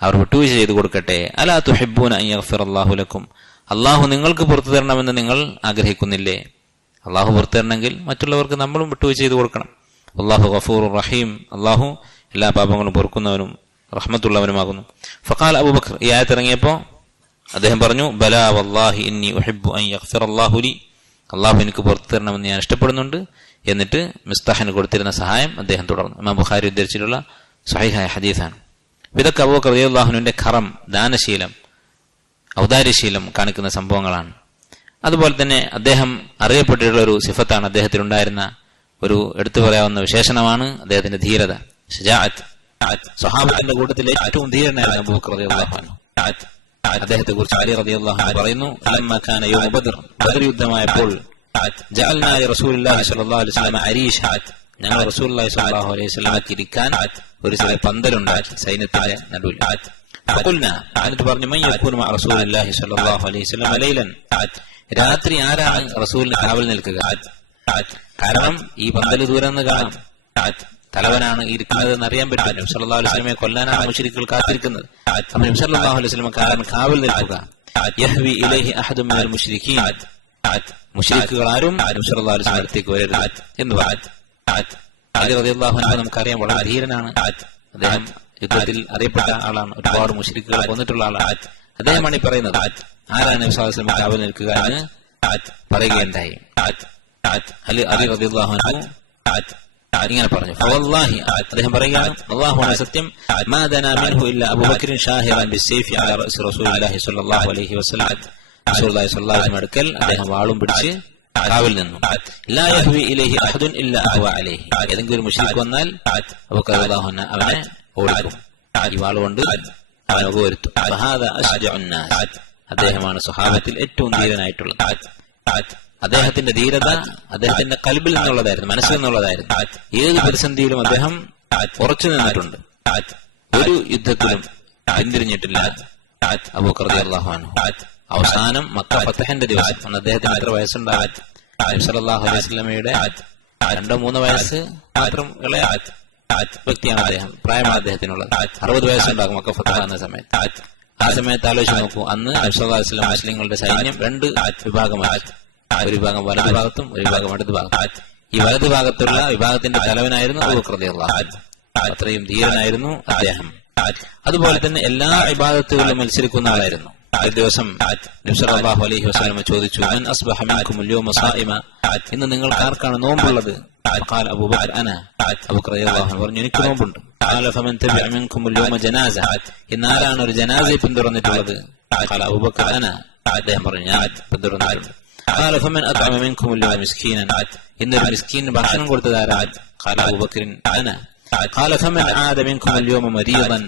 അവർ വിട്ടുവീഴ്ച ചെയ്തു കൊടുക്കട്ടെ. അലാ തുഹിബ്ബൂന അൻ യഗ്ഫിറല്ലാഹു ലക്കും, അള്ളാഹു നിങ്ങൾക്ക് പുറത്തു തരണമെന്ന് നിങ്ങൾ ആഗ്രഹിക്കുന്നില്ലേ? അള്ളാഹു പുറത്തു തരണമെങ്കിൽ മറ്റുള്ളവർക്ക് നമ്മളും വിട്ടുവീഴ്ച ചെയ്തു കൊടുക്കണം. അല്ലാഹു ഗഫൂറുർ റഹീം, അള്ളാഹു എല്ലാ പാപങ്ങളും പൊറുക്കുന്നവനും റഹ്മത്തുള്ളവനുമാകുന്നു. ഫഖാൽ അബൂബക്കർ, ഈ ആയത്ത് ഇറങ്ങിയപ്പോൾ അദ്ദേഹം പറഞ്ഞു, ബലാ വല്ലാഹി ഇന്നി ഉഹിബ്ബു അൻ യഗ്ഫിറല്ലാഹു ലി, അള്ളാഹു എനിക്ക് പുറത്തു തരണമെന്ന് ഞാൻ ഇഷ്ടപ്പെടുന്നുണ്ട്. എന്നിട്ട് മിസ്തഹിന് കൊടുത്തിരുന്ന സഹായം അദ്ദേഹം തുടർന്നു. ഇമാം ബുഖാരി ഉദ്ധരിച്ചിട്ടുള്ള സ്വഹീഹായ ഹദീസാണ്. ഇതൊക്കെ അബൂബക്കർ റളിയല്ലാഹുവിന്റെ ഖറം, ദാനശീലം, ഔദാര്യശീലം കാണിക്കുന്ന സംഭവങ്ങളാണ്. അതുപോലെ തന്നെ അദ്ദേഹം അറിയപ്പെട്ടിട്ടുള്ള ഒരു സിഫത്താണ്, അദ്ദേഹത്തിനുണ്ടായിരുന്ന ഒരു എടുത്തു പറയാവുന്ന വിശേഷണമാണ് അദ്ദേഹത്തിന്റെ ധീരത, ശജാഅത്ത്. സ്വഹാബത്തിന്റെ കൂട്ടത്തിലെ ഏറ്റവും ധീരനായിരുന്നു അബൂബക്കർ റളിയല്ലാഹു അൻഹു. അദ്ദേഹത്തെ കുറിച്ച് അലി റളിയല്ലാഹു അൻഹു പറയുന്നു, ലമ്മാ കാന യൗമ ബദർ, ബദർ യുദ്ധമായപ്പോൾ ജഅൽനാ ലിറസൂലില്ലാഹി സ്വല്ലല്ലാഹു അലൈഹി വസല്ലം അരീഷ, ഞങ്ങൾ റസൂലുള്ളാഹി സ്വല്ലല്ലാഹു അലൈഹി വസല്ലമക്ക് ഇരിക്കാൻ ഒരു ചെറിയ പന്തലുണ്ടാക്കി സൈന്യത്തിന്റെ നടുവിൽ. ഖുൽനാ, എന്നിട്ട് പറഞ്ഞു, മൻ യകൂനു മഅ റസൂലില്ലാഹി സ്വല്ലല്ലാഹു അലൈഹി വസല്ലം ലൈലൻ, രാത്രി ആരാണ് റസൂലിന് കാവൽ നിൽക്കുക? കാരണം ഈ പന്തൽ ദൂരം നിന്ന് കാണാം, തലവനാണ് ഇരിക്കുന്നത് എന്ന് അറിയാൻ പറ്റും. നബി സല്ലല്ലാഹു അലൈഹി വസല്ലമയെ കൊല്ലാനാണ് മുശ്രിക്കുകൾ കാത്തിരിക്കുന്നത്. അപ്പോൾ നബി സല്ലല്ലാഹു അലൈഹി വസല്ലമക്ക് ആരാണ് കാവൽ നിൽക്കുക? യഹ്വി ഇലൈഹി അഹദും മിനൽ മുശ്രിക്കീൻ, മുശ്രിക്കുകൾ ആരും നബി സല്ലല്ലാഹു അലൈഹി വസല്ലം അടുത്തേക്ക് വരരുത് എന്ന് പറഞ്ഞു. അലി റളിയല്ലാഹു അൻഹു നമുക്കറിയാം, വളരെ ധീരനാണ്. അദ്ദേഹം യുദ്ധത്തിൽ അറിയപ്പെട്ട ആളാണ്, ഒരുപാട് മുശ്രിക്കുകളെ കൊന്നിട്ടുള്ള ആളാണ്. അദ്ദേഹമാണ് ഈ പറയുന്നത്, ആരാണ് നബി സല്ലല്ലാഹു അലൈഹി വസല്ലം കാവൽ നിൽക്കുക എന്ന് പറയുകയുണ്ടായി. അലി റളിയല്ലാഹു അൻഹു ഇങ്ങനെ പറഞ്ഞു, ഫവല്ലാഹി, അദ്ദേഹം പറയുകയാണ്, അല്ലാഹുവാണ് സത്യം, മാ ദനാ മിൻഹു ഇല്ലാ അബൂബക്കർ ഷാഹിറൻ ബിസ്സൈഫി അലാ റഅസി റസൂലില്ലാഹി സ്വല്ലല്ലാഹു അലൈഹി വസല്ലം, റസൂലുള്ളാഹി സ്വല്ലല്ലാഹു അലൈഹി വസല്ലം അടുക്കൽ അദ്ദേഹം വാളും പിടിച്ച് കാവൽ നിന്നു. ലാ യഹ്വി ഇലൈഹി അഹദുൻ ഇല്ലാ അഹ്വ അലൈഹി, ഏതെങ്കിലും മുശ്രിക് വന്നാൽ അബൂബക്കർ റളിയല്ലാഹു അൻഹു അവനെ ഓടിക്കും, ഈ വാളുകൊണ്ട് അവനെ വകവരുത്തും. ഫഹാദാ അശ്ജഉൻ നാസ്, അദ്ദേഹമാണ് സ്വഹാബത്തിൽ ഏറ്റവും ധീരനായിട്ടുള്ളത്. അദ്ദേഹത്തിന്റെ ധീരത അദ്ദേഹത്തിന്റെ ഖൽബിൽ നിന്നുള്ളതായിരുന്നു, മനസ്സിൽ നിന്നുള്ളതായിരുന്നു. ഏത് പ്രതിസന്ധിയിലും അദ്ദേഹം ഉറച്ചു നിന്നിട്ടുണ്ട്, ഒരു യുദ്ധത്തിലും പിന്തിരിഞ്ഞിട്ടില്ല അബൂബക്കർ റളിയല്ലാഹു അൻഹു. അവസാനം മക്ക ഫതഹിന്റെ ദിവസം, അന്ന് അദ്ദേഹത്തിന് എത്ര വയസ്സുണ്ടാകും? നബി സല്ലല്ലാഹു അലൈഹി വസല്ലമയുടെ 2-3 വയസ്സ് മാത്രം ഇളയ വ്യക്തിയാണ് അദ്ദേഹം. പ്രായമാണ് അദ്ദേഹത്തിനുള്ളത്. 60 വയസ്സുണ്ടാകും മക്ക ഫതഹ് എന്ന സമയത്ത്. ആ സമയത്ത് ആലോചിച്ച് നോക്കൂ, അന്ന് നബി സല്ലല്ലാഹു അലൈഹി വസല്ലം മുസ്ലിങ്ങളുടെ സൈന്യം 2 വിഭാഗമായി, ഒരു വിഭാഗം വലതു ഭാഗത്തും ഒരു വിഭാഗം ഇടതു ഭാഗത്തും. ഈ വലതു ഭാഗത്തുള്ള വിഭാഗത്തിന്റെ തലവനായിരുന്നു അബൂബക്കർ റളിയല്ലാഹു അൻഹു. അത്രയും ധീരനായിരുന്നു അദ്ദേഹം. അതുപോലെ തന്നെ എല്ലാ ഇബാദത്തുകളിലും മത്സരിക്കുന്ന ആളായിരുന്നു. ഒരു ദിവസം നബി സല്ലല്ലാഹു അലൈഹി വസല്ലം ചോദിച്ചു, മൻ അസ്ബഹ മിൻകും അൽ-യൗമ സായിമ, ഇന്ന് നിങ്ങൾക്ക് ആർക്കാണ് നോമ്പുള്ളത്? ഖാല അബൂബക്കർ അന, അബൂബക്കർ റളിയല്ലാഹു അൻഹു പറഞ്ഞു, എനിക്ക് നോമ്പുണ്ട്. ഖാല ഫമൻ തബിഅ മിൻകും അൽ-യൗമ ജനാസ, ഇന്ന് ആരാണ് ഒരു ജനാസയെ പിന്തുടർന്നിട്ടുള്ളത്? ഖാല അബൂബക്കർ അന, അദ്ദേഹം പറഞ്ഞു, ഞാൻ പിന്തുടർന്നിട്ടുണ്ട്. ഖാല ഫമൻ അത്അമ മിൻകും അൽ-യൗമ മിസ്കീനൻ, ഇന്നൊരു മിസ്കീന് ഭക്ഷണം കൊടുത്തത് ആരാണ്? ഖാല അബൂബക്കർ അന. ഖാല ഫമൻ ആദ മിൻകും അൽ-യൗമ മരീദൻ,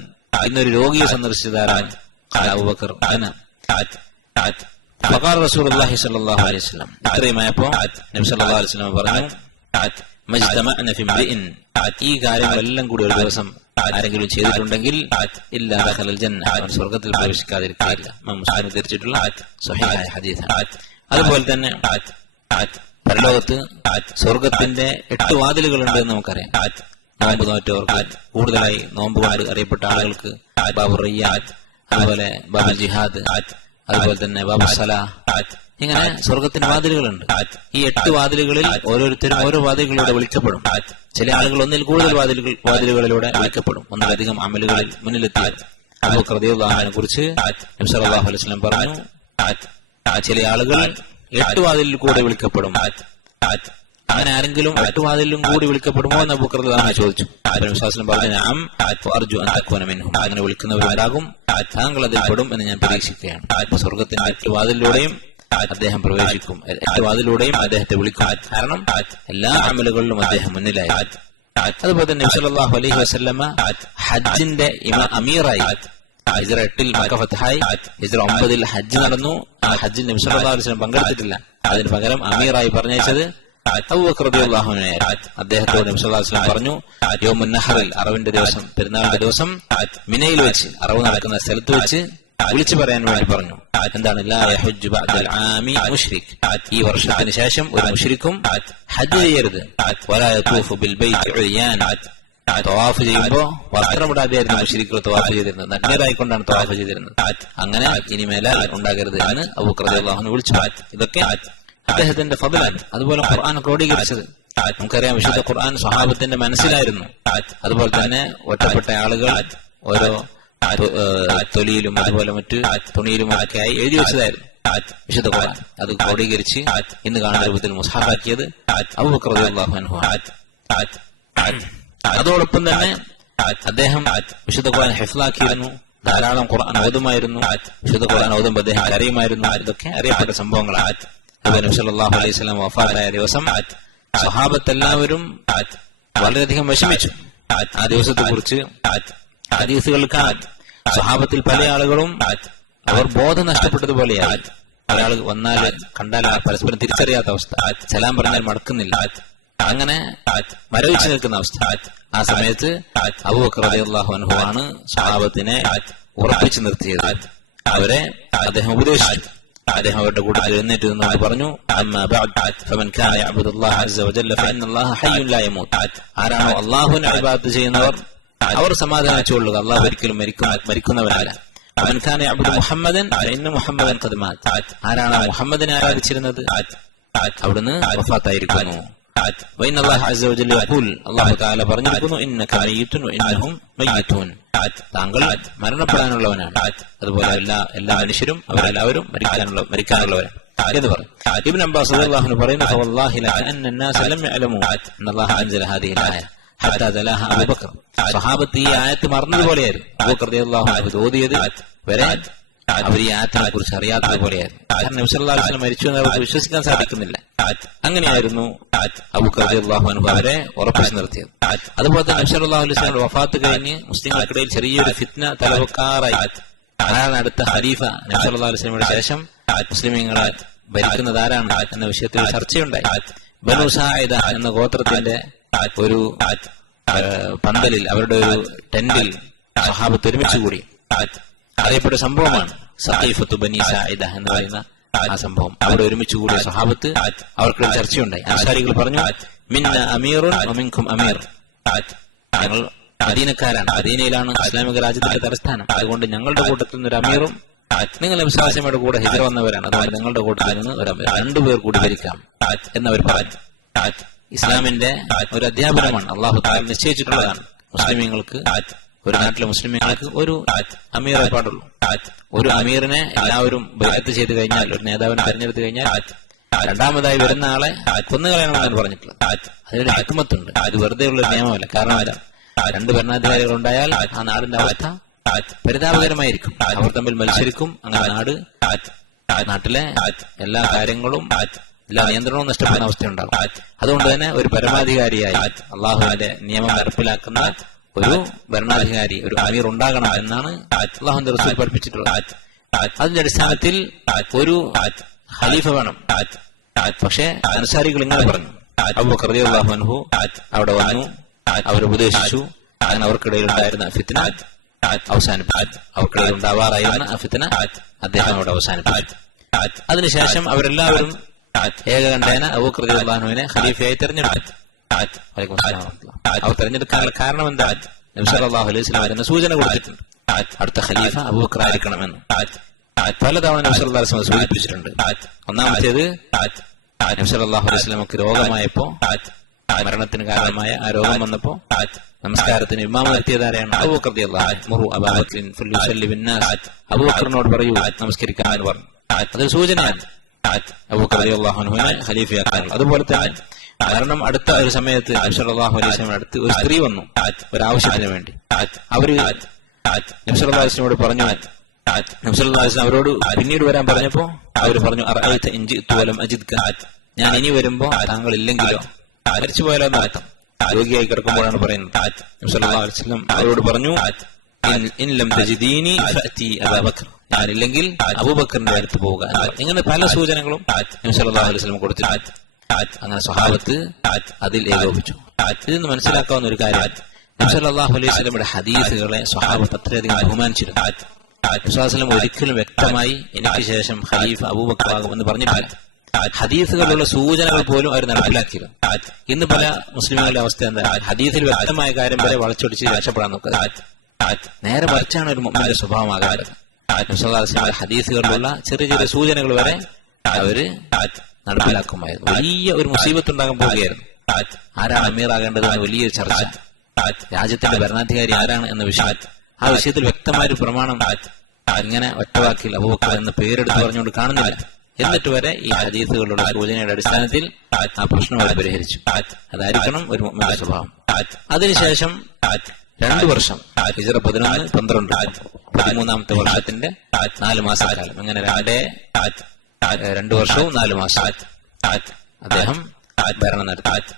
ഇന്നൊരു രോഗിയെ സന്ദർശിച്ചത് ആരാണ്? ഖാല അബൂബക്കർ അന. ഫഖാല റസൂലുള്ളാഹി സ്വല്ലല്ലാഹു അലൈഹി വസല്ലം, ഇത്രയുമായപ്പോ നബി സല്ലല്ലാഹു അലൈഹി വസല്ലം പറഞ്ഞു, മജ്തമഅന ഫി ഇംറിഇൻ, ഈ കാര്യങ്ങളെല്ലാം കൂടി ഒരു ദിവസം ആരെങ്കിലും ചെയ്തിട്ടുണ്ടെങ്കിൽ ഇല്ലാ ദഖലൽ ജന്ന, അവൻ സ്വർഗ്ഗത്തിൽ പ്രവേശിക്കാതിരിക്കില്ല. മുസ്ലിം ഉദ്ധരിച്ചിട്ടുള്ള സ്വഹീഹായ ഹദീസാണ്. അതുപോലെ തന്നെ പരലോകത്ത് സ്വർഗത്തിന്റെ 8 വാതിലുകളുണ്ട് എന്ന് നമുക്കറിയാം. നോമ്പ് നോറ്റവർക്ക്, കൂടുതലായി നോമ്പ് കൊണ്ട് അറിയപ്പെട്ട ആളുകൾക്ക് ബാബുർ റയ്യാൻ, അതുപോലെ ബാബുൽ ജിഹാദ്, അതുപോലെ തന്നെ ബാബു സലാ, ഇങ്ങനെ സ്വർഗത്തിന്റെ വാതിലുകളുണ്ട്. ഈ 8 വാതിലുകളിൽ ഓരോരുത്തരും ഓരോ വാതിലുകളിലൂടെ വിളിക്കപ്പെടും. ചില ആളുകൾ ഒന്നിൽ കൂടുതൽ വാതിലുകളിലൂടെ വിളിക്കപ്പെടും, ഒന്നിലധികം അമലുകളിൽ മുന്നിലെത്തിയ. അബൂബക്കർ റളിയല്ലാഹു അൻഹുവിനെ കുറിച്ച് നബി സല്ലല്ലാഹു അലൈഹി വസല്ലം പറഞ്ഞു, ചില ആളുകൾ 8 വാതിലിൽ കൂടെ വിളിക്കപ്പെടും. അങ്ങനെ ആരെങ്കിലും 8 വാതിലും കൂടി വിളിക്കപ്പെടുമോ എന്ന് അബൂബക്കർ റളിയല്ലാഹു അൻഹു ചോദിച്ചു. വിശ്വാസം പറഞ്ഞു, നഅം അർജു അൻ തകൂന മിൻഹും, അങ്ങനെ വിളിക്കുന്നവരുണ്ടാകും, താങ്കൾ അതിൽ പെടും എന്ന് ഞാൻ പ്രതീക്ഷിക്കുകയാണ്. സ്വർഗത്തിന്റെ 8 വാതിലൂടെയും അദ്ദേഹം പ്രവേശിക്കും, 8 വാതിലൂടെയും അദ്ദേഹത്തെ വിളിക്കും. കാരണം എല്ലാ അമലുകളിലും അദ്ദേഹം മുന്നിലായി. അതുപോലെ തന്നെ നബി സല്ലല്ലാഹു അലൈഹി വസല്ലമ ഹജ്ജിന്റെ അമീറായി. ഹിജ്റ 8 മക്ക ഫത്ഹായി, ഹിജ്റ 9 ഹജ്ജ് നടന്നു. ആ ഹജ്ജിൽ നബി സല്ലല്ലാഹു അലൈഹി വസല്ലം പങ്കെടുത്തിട്ടില്ല. അതിന് പകരം അമീറായി പറഞ്ഞയച്ചത് അബൂബക്കർ റളിയല്ലാഹു അൻഹു ആയിരുന്നു. അദ്ദേഹത്തോട് നബി സല്ലല്ലാഹു അലൈഹി വസല്ലം പറഞ്ഞു, യൗമുൻ നഹറിൽ, അറവിന്റെ ദിവസം, പെരുന്നാളിന്റെ ദിവസം മിനയിൽ വെച്ച്, അറവ് നടക്കുന്ന സ്ഥലത്ത് വെച്ച് വിളിച്ചു പറയാൻ വേണ്ടി പറഞ്ഞു. എന്താണ്? ലാ യഹുജ്ജു ബഅദൽ ആമി മുശ്രിക്, ഈ വർഷത്തിന് ശേഷം ഒരു മുശ്രിക്കും ഹജ്ജ് ചെയ്യരുത്. വലാ യതൂഫു ബിൽ ബൈത്തി ഉരിയാൻ, തവാഫ് ചെയ്യുമ്പോ വസ്ത്രമിടാതെയായിരുന്നു മുശ്രിക്കുകൾ തവാഫ് ചെയ്തിരുന്നത്, നഗ്നരായിക്കൊണ്ടാണ് തവാഫ് ചെയ്തിരുന്നത്. അങ്ങനെ ഇനിമേലെ ഉണ്ടാകരുത് എന്ന് അബൂബക്കർ റളിയല്ലാഹു അൻഹു വിളിച്ചു. ഇതൊക്കെ അദ്ദേഹത്തിന്റെ ഫضലാണ്. അതുപോലെ ഖുർആൻ ക്രോഡീകരിച്ചത് നമുക്കറിയാം. വിശുദ്ധ ഖുർആൻ സ്വഹാബത്തിന്റെ മനസ്സിലായിരുന്നു. അതുപോലെ തന്നെ ഒറ്റപ്പെട്ട ആളുകൾ ഓരോ തൊലിയിലും അതുപോലെ മറ്റ് തുണിയിലും ഒക്കെ ആയി എഴുതി വെച്ചതായിരുന്നു വിശുദ്ധ ഖുർആൻ. അത് ക്രോഡീകരിച്ച് ഇന്ന് കാണുന്ന രൂപത്തിൽ മുസ്ഹഫാക്കിയത് അബൂബക്കർ റളിയല്ലാഹു അൻഹു. അതോടൊപ്പം തന്നെ അദ്ദേഹം വിശുദ്ധ ഖുർആൻ ഹിഫ്ളാക്കിയിരുന്നു, ധാരാളം ഖുർആൻ ഓതുമായിരുന്നു. വിശുദ്ധ ഖുർആൻ ഓതുമ്പോൾ അദ്ദേഹം കരയുമായിരുന്നു. ഇതൊക്കെ അറിയപ്പെട്ട സംഭവങ്ങളാണ്. അതുപോലെ നബി സല്ലല്ലാഹു അലൈഹി വസല്ലം വഫാത്തായ ദിവസം സ്വഹാബത്തെല്ലാവരും വളരെയധികം വിഷമിച്ചു. ആ ദിവസത്തെ കുറിച്ച് ഹദീസുകൾ കാണാൻ സ്വഹാബത്തിൽ പല ആളുകളും അവർ ബോധം നഷ്ടപ്പെട്ടതുപോലെയായി. ഒരാൾ വന്നാൽ കണ്ടാൽ പരസ്പരം തിരിച്ചറിയാത്ത അവസ്ഥ, സലാം പറഞ്ഞാൽ മടക്കുന്നില്ല, അങ്ങനെ മരവിച്ചു നിൽക്കുന്ന അവസ്ഥ. ആ സമയത്ത് അബൂബക്കർ റളിയല്ലാഹു അൻഹു ആണ് സ്വഹാബത്തിനെ ഉറപ്പിച്ചു നിർത്തിയത്. അവരെ അദ്ദേഹം ഉപദേശിച്ചു. അദ്ദേഹം അവരുടെ കൂട്ടത്തിൽ എഴുന്നേറ്റ് നിന്നുകൊണ്ട് പറഞ്ഞു, അമ്മാ ബഅദ് ഫമൻ കാന യഅബ്ദുല്ലാഹ അസ്സ വജല്ല ഫഇന്നല്ലാഹ ഹയ്യുൻ ലാ യമൂത്, ആരാണോ അല്ലാഹുവിനെ ഇബാദത്ത് ചെയ്യുന്നവർ അവർ സമാധാനിച്ചുകൊള്ളുക, അല്ലാഹു ഒരിക്കലും മരിക്കുന്നവനല്ല. ഫമൻ കാന യഅബ്ദു മുഹമ്മദൻ ഫഇന്ന മുഹമ്മദൻ ഖദ് മാത്, ആരാണോ മുഹമ്മദിനെ ആരാധിച്ചിരുന്നത് അവിടുന്ന് വഫാത്തായിരിക്കുന്നു. വഇന്നല്ലാഹ അസ്സ വജല്ല യഖൂൽ, അല്ലാഹു തആല പറഞ്ഞിരിക്കുന്നു, ഇന്നക മയ്യിതുൻ വഇന്നഹും മയ്യിതൂൻ, താങ്കൾ മരണപ്പെടാനുള്ളവനാണ്, അതുപോലെ എല്ലാ മനുഷ്യരും അവരെല്ലാവരും മരിക്കാനുള്ളവരാണ് എന്ന് പറഞ്ഞു. ഇബ്നു അബ്ബാസ് റളിയല്ലാഹു അൻഹു പറയുന്നു, ഫവല്ലാഹി ലഅന്ന الناس ലം യഅലമു അന്നല്ലാഹ അൻസല ഹാദിഹി الآية ഹത്താ തലാഹ അബൂബക്കർ. സ്വഹാബത്ത് ഈ ആയത്ത് മറന്നതുപോലെയായിരുന്നു. അബൂബക്കർ റളിയല്ലാഹു അൻഹു ഓതിയത് വരെ അവർ ഈ ആയത്തിനെ കുറിച്ച് അറിയാത്തതുപോലെയായിരുന്നു. കാരണം നബി സല്ലല്ലാഹു അലൈഹി വസല്ലം മരിച്ചു എന്ന് അവർക്ക് വിശ്വസിക്കാൻ സാധിക്കുന്നില്ല. അങ്ങനെയായിരുന്നു അബൂബക്കർ റളിയല്ലാഹു അൻഹു അവരെ ഉറപ്പിച്ചു നിർത്തിയത്. അതുപോലെ തന്നെ നബി സല്ലല്ലാഹു അലൈഹി വസല്ലം വഫാത്ത് കഴിഞ്ഞ് മുസ്ലിങ്ങൾക്കിടയിൽ ചെറിയൊരു ഫിത്ന തലവെക്കാറായി. ആരാണ് അടുത്ത ഖലീഫ? നബി സല്ലല്ലാഹു അലൈഹി വസല്ലമയുടെ ശേഷം മുസ്ലിമീങ്ങളെ ഭരിക്കുന്നത് ആരാണ് എന്ന വിഷയത്തിൽ ചർച്ചയുണ്ടായി. ബനു സാഇദ എന്ന ഗോത്രത്തിന്റെ ഒരു പന്തലിൽ, അവരുടെ ഒരു ടെന്റിൽ സ്വഹാബത്ത് ഒരുമിച്ച് കൂടി. അറിയപ്പെട്ട സംഭവമാണ് സഖീഫത്തു ബനി സാഇദ എന്ന് പറയുന്ന ആ സംഭവം. അവിടെ ഒരുമിച്ച് കൂടിയ സ്വഹാബത്ത് അവർക്കിടയിൽ ചർച്ചയുണ്ടായി. അൻസാരികൾ പറഞ്ഞു, മിന്ന അമീറുൻ വമിൻകും അമീർ, ഞങ്ങൾ മദീനക്കാരാണ്, മദീനയിലാണ് ഇസ്ലാമിക രാജ്യത്തിന്റെ തലസ്ഥാനം, അതുകൊണ്ട് ഞങ്ങളുടെ കൂട്ടത്തിൽ നിന്ന് ഒരു അമീറും നിങ്ങൾ വിശ്വാസിയുടെ കൂടെ ഹിജ്റ വന്നവരാണ്, അതുകൊണ്ട് നിങ്ങളുടെ കൂട്ടത്തിൽ നിന്ന് ഒരു അമീർ, 2 പേർ കൂടി ഭരിക്കാം എന്നവർ പറഞ്ഞു. ഇസ്ലാമിന്റെ ഒരു അധ്യാപനമാണ്, അള്ളാഹു തആല നിശ്ചയിച്ചിട്ടുള്ളതാണ്. മുസ്ലിമീങ്ങൾക്ക് ഒരു നാട്ടിലെ മുസ്ലിമീങ്ങൾക്ക് ഒരു അമീറെ പാടുള്ളൂ. ഒരു അമീറിനെ എല്ലാവരും ബൈഅത്ത് ചെയ്ത് കഴിഞ്ഞാൽ, ഒരു നേതാവിനെ തെരഞ്ഞെടുത്ത് കഴിഞ്ഞാൽ രണ്ടാമതായി വരുന്ന ആളെ കൊന്നുകളയണമെന്നാണ് പറഞ്ഞിട്ടുള്ളത്. അതിനൊരു ഹിക്മത്തുണ്ട്. അത് വെറുതെ ഉള്ള നിയമമല്ല. കാരണം അല്ല, രണ്ട് ഭരണാധികാരികൾ ഉണ്ടായാൽ ആ നാടിന്റെ അവസ്ഥ പരിതാപകരമായിരിക്കും. അവർ തമ്മിൽ മത്സരിക്കും. അങ്ങനെ നാട്ടിലെ എല്ലാ കാര്യങ്ങളും, എല്ലാ നിയന്ത്രണവും നഷ്ടപ്പെടുന്ന അവസ്ഥയുണ്ടാകും. അതുകൊണ്ട് തന്നെ ഒരു പരമാധികാരിയായി അള്ളാഹുവിന്റെ നിയമം നടപ്പിലാക്കുന്ന ഒരു ഭരണാധികാരി, ഒരു അമീർ ഉണ്ടാകണം എന്നാണ് അള്ളാഹുവിന്റെ റസൂൽ പഠിപ്പിച്ചിട്ടുള്ളത്. അതിന്റെ അടിസ്ഥാനത്തിൽ ഒരു ഖലീഫ വേണം. പക്ഷെ അൻസാരികൾ ഇങ്ങനെ പറഞ്ഞു. അബൂബക്കർ റളിയല്ലാഹു അൻഹു അവിടെ വന്നു, അവരുപദേശിച്ചു. അങ്ങനെ അവർക്കിടയിൽ ഉണ്ടായിരുന്ന ഫിത്ന അവസാനിപ്പിച്ചു. അവർക്കിടയിൽ ഉണ്ടാവാറായിരുന്ന ആ ഫിത്ന അദ്ദേഹം അവിടെ അവസാനിപ്പിച്ചു. അതിനുശേഷം അവരെല്ലാവരും ഏകകണ്ഠേന അബൂബക്കർ റളിയല്ലാഹു അൻഹുവിനെ ഖലീഫയായി തെരഞ്ഞെടുത്തു. അവർ തെരഞ്ഞെടുക്കാനുള്ള കാരണം എന്താ? നബി സല്ലല്ലാഹു അലൈഹി വസല്ലം അതിന് സൂചന കൊടുത്തിട്ടുണ്ട്. അടുത്ത ഖലീഫ അബൂബക്കർ ആയിരിക്കണമെന്ന് പലതവണ നബി സല്ലല്ലാഹു അലൈഹി വസല്ലം സൂചിപ്പിച്ചിട്ടുണ്ട്. ഒന്നാമത്തേത്, നബി സല്ലല്ലാഹു അലൈഹി വസല്ലമക്ക് രോഗമായപ്പോ, മരണത്തിന് കാരണമായ ആ രോഗം വന്നപ്പോ നമസ്കാരത്തിന് ഇമാം നിർത്തിയതാരെയാണ്? അബൂബക്കർ റളിയല്ലാഹു അൻഹു. മുറു അബാ ബക്രിൻ ഫല്യുസല്ലി ബിന്നാസ്, അബൂബക്കറിനോട് പറയൂ നമസ്കരിക്കാമെന്ന് പറഞ്ഞു. അതൊരു സൂചനയാണ് അബൂബക്കർ റളിയല്ലാഹു അൻഹുവിനെ ഖലീഫയാക്കാനുള്ള. അതുപോലെ തന്നെ കാരണം അടുത്ത ഒരു സമയത്ത് നബി സല്ലല്ലാഹു അലൈഹി വസല്ലം അടുത്ത് ഒരു സ്ത്രീ വന്നു ഒരാവശ്യത്തിന് വേണ്ടി. അവര് നബി സല്ലല്ലാഹു അലൈഹി വസല്ലമയോട് പറഞ്ഞു. നബി സല്ലല്ലാഹു അലൈഹി വസല്ലം അവരോട് പിന്നീട് വരാൻ പറഞ്ഞപ്പോ അവര് പറഞ്ഞു, അറഅയ്ത ഇൻ ജിഅ്തു വലം അജിദ്ക, ഞാൻ ഇനി വരുമ്പോ താങ്കൾ ഇല്ലെങ്കിലോ, മരിച്ചു പോയാലോ എന്നർത്ഥം. രോഗിയായി കിടക്കുമ്പോഴാണ് പറയുന്നത്. നബി സല്ലല്ലാഹു അലൈഹി വസല്ലം അവരോട് പറഞ്ഞു, ഇൻ ലം തജിദീനി ഫഅതി അബൂബക്കർ, ഞാനില്ലെങ്കിൽ അബൂബക്കറിന്റെ അടുത്ത് പോവുക. ഇങ്ങനെ പല സൂചനകളും നബി സല്ലല്ലാഹു അലൈഹി വസല്ലം കൊടുത്തിട്ടുണ്ട്. അങ്ങനെ സ്വഹാബത്ത് അതിൽ ഏകോപിച്ചു. ഇതിന്ന് മനസ്സിലാക്കാവുന്ന ഒരു കാര്യം, നബി സല്ലല്ലാഹു അലൈഹി വസല്ലമയുടെ ഹദീസുകളെ സ്വഹാബത്ത് അത്രയധികം ബഹുമാനിച്ചിരുന്നു. നബി സല്ലല്ലാഹു അലൈഹി വസല്ലം ഒരിക്കലും വ്യക്തമായി എനിക്ക് ശേഷം ഖലീഫ അബൂബക്കർ ആകുമെന്ന് പറഞ്ഞിട്ടില്ല. ഹദീസുകളുള്ള സൂചനകൾ പോലും അവർ നടപ്പിലാക്കിയിരുന്നു. ഇന്ന് പല മുസ്ലിമുകളുടെ അവസ്ഥ എന്താ? ഹദീസിൽ വ്യക്തമായ കാര്യം വരെ വളച്ചൊടിച്ച് രക്ഷപ്പെടാൻ നോക്കുക. നേരെ മറിച്ചാണ് ഒരു മുഅ്മിന്റെ സ്വഭാവമാകാറുള്ളത്. നബി സല്ലല്ലാഹു അലൈഹി വസല്ലം ഹദീസുകളിലുള്ള ചെറിയ ചെറിയ സൂചനകൾ വരെ അവര് നടപ്പിലാക്കുമായിരുന്നു. വലിയ ഒരു മുസീബത്ത് ഉണ്ടാകാൻ പോവുകയായിരുന്നു. ആരാണ് അമീറാകേണ്ടതെന്ന് വലിയൊരു ചർച്ച. രാജ്യത്തിന്റെ ഭരണാധികാരി ആരാണ് എന്ന വിഷയം, ആ വിഷയത്തിൽ വ്യക്തമായൊരു പ്രമാണം ഇങ്ങനെ ഒറ്റവാക്കിൽ അബൂബക്കർ എന്ന പേരെടുത്ത് പറഞ്ഞുകൊണ്ട് കാണുന്നില്ല. എന്നിട്ട് വരെ ഈ ഹദീസുകളുടെ സൂചനയുടെ അടിസ്ഥാനത്തിൽ ആ പ്രശ്നം അവർ പരിഹരിച്ചു. അതായിരിക്കണം ഒരു മുഅ്മിന്റെ സ്വഭാവം. അതിനുശേഷം 2 വർഷം, ഹിജ്റ 11, 12, 13ാമത്തെ വർഷത്തിന്റെ 4 മാസക്കാലം, അങ്ങനെ 2 വർഷവും 4 മാസം അദ്ദേഹം ഭരണം നടത്തി.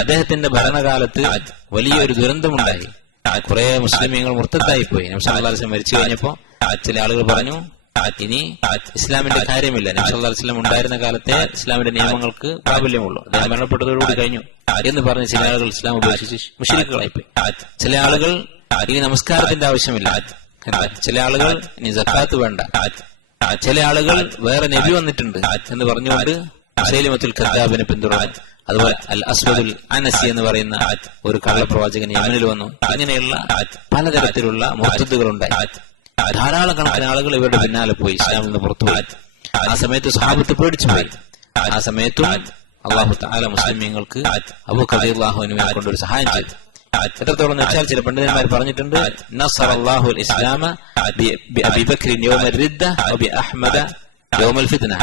അദ്ദേഹത്തിന്റെ ഭരണകാലത്ത് വലിയൊരു ദുരന്തമുണ്ടായി. കുറെ മുസ്ലിമീങ്ങൾ മുർത്തദ്ദായി പോയി. നബി സല്ലല്ലാഹു അലൈഹി വസല്ലം മരിച്ചു കഴിഞ്ഞപ്പോ ചില ആളുകൾ പറഞ്ഞു, ഇനി ഇസ്ലാമിന്റെ കാര്യമില്ല. നബി സല്ലല്ലാഹു അലൈഹി വസല്ലം ഉണ്ടായിരുന്ന കാലത്തെ ഇസ്ലാമിന്റെ നിയമങ്ങൾക്ക് പ്രാബല്യമുള്ളൂ, അദ്ദേഹം മരണപ്പെട്ടതോടുകൂടി കഴിഞ്ഞു എന്ന് പറഞ്ഞ് ചില ആളുകൾ ഇസ്ലാം ഉപേക്ഷിച്ച് മുശ്രിക്കുകളായി പോയി. ചില ആളുകൾ ഇനി നമസ്കാരത്തിന്റെ ആവശ്യമില്ല, ചില ആളുകൾ ഇനി സക്കാത്ത് വേണ്ട, ചില ആളുകൾ വേറെ നബി വന്നിട്ടുണ്ട് എന്ന് പറഞ്ഞുകൊണ്ട് മുസൈലിമത്തുൽ കദ്ദാബിനെ പിന്തുടർന്നു. അതുപോലെ അൽ അസ്വദുൽ അനസി എന്ന് പറയുന്ന ഒരു കള്ളപ്രവാചകൻ യമനിൽ വന്നു. അങ്ങനെയുള്ള പലതരത്തിലുള്ള മുർത്തദ്ദുകൾ ഉണ്ടായി. ധാരാളം കണക്കിന് ആളുകൾ ഇവരുടെ പിന്നാലെ പോയി, ഇസ്ലാമിൽ നിന്ന് പുറത്തുപോയി. ആ സമയത്ത് സ്വഹാബത്ത് പേടിച്ചു പോയി. ആ സമയത്തും അല്ലാഹു തആല മുസ്ലിമീങ്ങൾക്ക് അബൂബക്കർ റളിയല്ലാഹു അൻഹുവിനെ കൊണ്ടൊരു സഹായം ചെയ്തു. എത്രത്തോളം വെച്ചാൽ ചില പണ്ഡിതന്മാർ പറഞ്ഞിട്ടുണ്ട്, നസറല്ലാഹു അൽ ഇസ്ലാമ ബിഅബീ ബക്രിൻ യൗമൽ റിദ്ദ വബി അഹ്മദ യൗമൽ ഫിത്ന.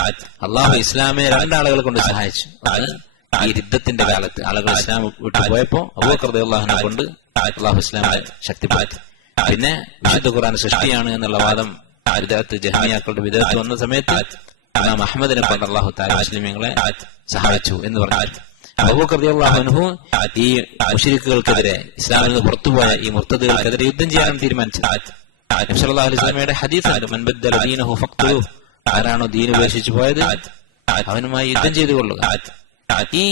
അല്ലാഹു ഇസ്ലാമിനെ 2 ആളുകളെ കൊണ്ട് സഹായിച്ചു. അത് ഈ രിദ്ദത്തിന്റെ കാലത്ത് ആളുകൾ ഇസ്ലാം വിട്ടു പോയപ്പോ അബൂബക്കർ റളിയല്ലാഹു അൻഹു കൊണ്ട് അല്ലാഹു ഇസ്ലാമിനെ ശക്തിപ്പെടുത്തി. പിന്നെ വിശുദ്ധ ഖുർആൻ സൃഷ്ടിയാണ് എന്നുള്ള വാദം വിദഅത്ത് ജഹ്മിയാക്കളുടെ വിദഅത്ത് വന്ന സമയത്ത് ഇമാം അഹ്മദിനെ കൊണ്ട് അല്ലാഹു തആല മുസ്ലിമീങ്ങളെ സഹായിച്ചു എന്ന് പറഞ്ഞു. അബൂബക്കർ റളിയല്ലാഹു അൻഹു ഈ മുശ്രിക്കുകൾക്കെതിരെ, ഇസ്ലാമിൽ നിന്ന് പുറത്തുപോയ ഈ മുർത്തദുകൾക്കെതിരെ യുദ്ധം ചെയ്യാൻ തീരുമാനിച്ചത്. നബി സല്ലല്ലാഹു അലൈഹി വസല്ലമയുടെ ഹദീസാണ്, മൻ ബദ്ദല ദീനഹു ഫഖ്തുലു, ആരാണോ ദീൻ ഉപേക്ഷിച്ചു പോയത് അവനുമായി യുദ്ധം ചെയ്തുകൊള്ളുക. ഈ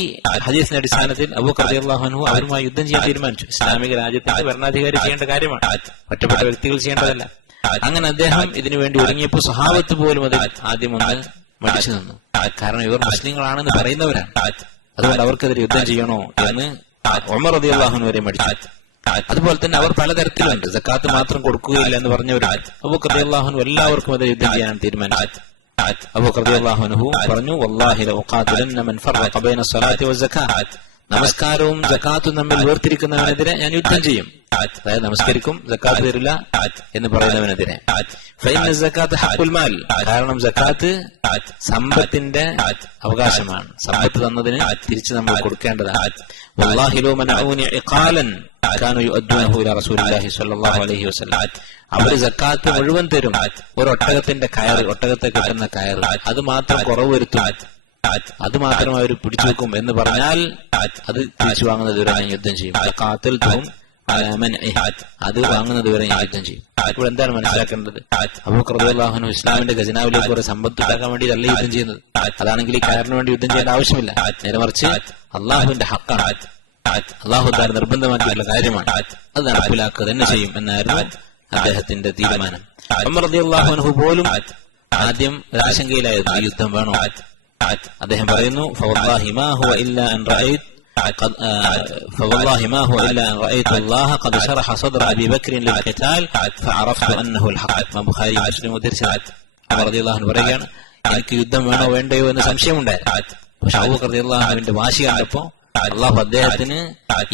ഹദീസിന്റെ അടിസ്ഥാനത്തിൽ അബൂബക്കർ റളിയല്ലാഹു അൻഹു അവരുമായി യുദ്ധം ചെയ്യാൻ തീരുമാനിച്ചു. ഇസ്ലാമിക രാജ്യത്തിന്റെ ഭരണാധികാരി ചെയ്യേണ്ട കാര്യമാണ്, ഒറ്റപ്പെട്ട വ്യക്തികൾ ചെയ്യേണ്ടതല്ല. അങ്ങനെ അദ്ദേഹം ഇതിനുവേണ്ടി ഒരുങ്ങിയപ്പോ സ്വഹാബത്ത് പോലും അത് ആദ്യം ഒന്ന് മടിച്ചു നിന്നു. കാരണം ഇവർ മുസ്ലിങ്ങളാണെന്ന് പറയുന്നവരാണ്, അതുകൊണ്ട് അവർക്കെതിരെ യുദ്ധം ചെയ്യണോ എന്ന് ഉമർ റളിയല്ലാഹു അൻഹു വരെ മടിച്ചു. അതുപോലെ തന്നെ അവർ പലതരത്തിലുണ്ട്, സക്കാത്ത് മാത്രം കൊടുക്കുകയില്ല എന്ന് പറഞ്ഞവരാണ്. അബൂബക്കർ റളിയല്ലാഹു അൻഹു എല്ലാവർക്കും എതിരെ യുദ്ധം ചെയ്യാൻ തീരുമാനിച്ചു. അബൂബക്കർ റളിയല്ലാഹു അൻഹു പറഞ്ഞു, വല്ലാഹി ലഉഖാതിലന്ന മൻ ഫറഖ ബൈന സ്വലാത്തി വസ്സകാത്ത്, നമസ്കാരവും സക്കാത്തും തമ്മിൽ വേർതിരിക്കുന്നവനെതിരെ ഞാൻ യുദ്ധം ചെയ്യും. അതായത് നമസ്കരിക്കും സക്കാത്ത് തരില്ല എന്ന് പറയുന്നവനെതിരെ. കാരണം സക്കാത്ത് സമ്പത്തിന്റെ അവകാശമാണ്. സമ്പത്ത് തന്നതിന് തിരിച്ചു നമ്മൾ കൊടുക്കേണ്ടതാണ്. അവര് സക്കാത്ത് മുഴുവൻ തരും. ഒരു ഒട്ടകത്തിന്റെ കയറ്, ഒട്ടകത്തെ കിട്ടുന്ന കയറ്, അത് മാത്രം കുറവ് വരുത്തും, അത് മാത്രം അവർ പിടിച്ചു വെക്കും എന്ന് പറഞ്ഞാൽ അത് തിരിച്ചു വാങ്ങുന്നത് വരെ ഞാൻ യുദ്ധം ചെയ്യും. കാത്തിൽ തോം അത് വാങ്ങുന്നത് വരെ ഞാൻ യുദ്ധം ചെയ്യും. ഇപ്പോൾ എന്താണ് മനസ്സിലാക്കേണ്ടത്? അബൂബക്കർ റളിയല്ലാഹു അൻഹു ഇസ്ലാമിന്റെ ഖജനാവിലേക്ക് കുറെ സമ്പത്ത് ഉണ്ടാക്കാൻ വേണ്ടിയല്ല യുദ്ധം ചെയ്യുന്നത്. അതാണെങ്കിൽ ഈ കയറിന് വേണ്ടി യുദ്ധം ചെയ്യേണ്ട ആവശ്യമില്ല. നേരെ മറിച്ച് അള്ളാഹുവിന്റെ ഹക്കാണ്, അള്ളാഹു താൻ നിർബന്ധമാക്കിയിട്ടുള്ള കാര്യമാണ്, അത് നടപ്പിലാക്കുക തന്നെ ചെയ്യും എന്നായിരുന്നു അദ്ദേഹത്തിന്റെ തീരുമാനം. ഉമർ റളിയല്ലാഹു അൻഹു പോലും ആദ്യം ആശങ്കയിലായിരുന്നു, ഈ യുദ്ധം വേണോ? അദ്ദേഹം പറയുന്നു, فوالله ما هو إلا أن رأيت الله قد شرح صدر أبي بكر للقتال فعرفت أنه الحق. ബുഖാരി മുസ്ലിം ഉദ്ധരിച്ചത് ഉമർ റളിയല്ലാഹു അൻഹു പറയുകയാണ്, എനിക്ക് യുദ്ധം വേണോ വേണ്ടയോ എന്ന് സംശയമുണ്ടായിരുന്നു. പക്ഷെ അബൂബക്കർ റളിയല്ലാഹു അൻഹുവിന്റെ വാശി കണ്ടപ്പോ അള്ളാഹു അദ്ദേഹത്തിന്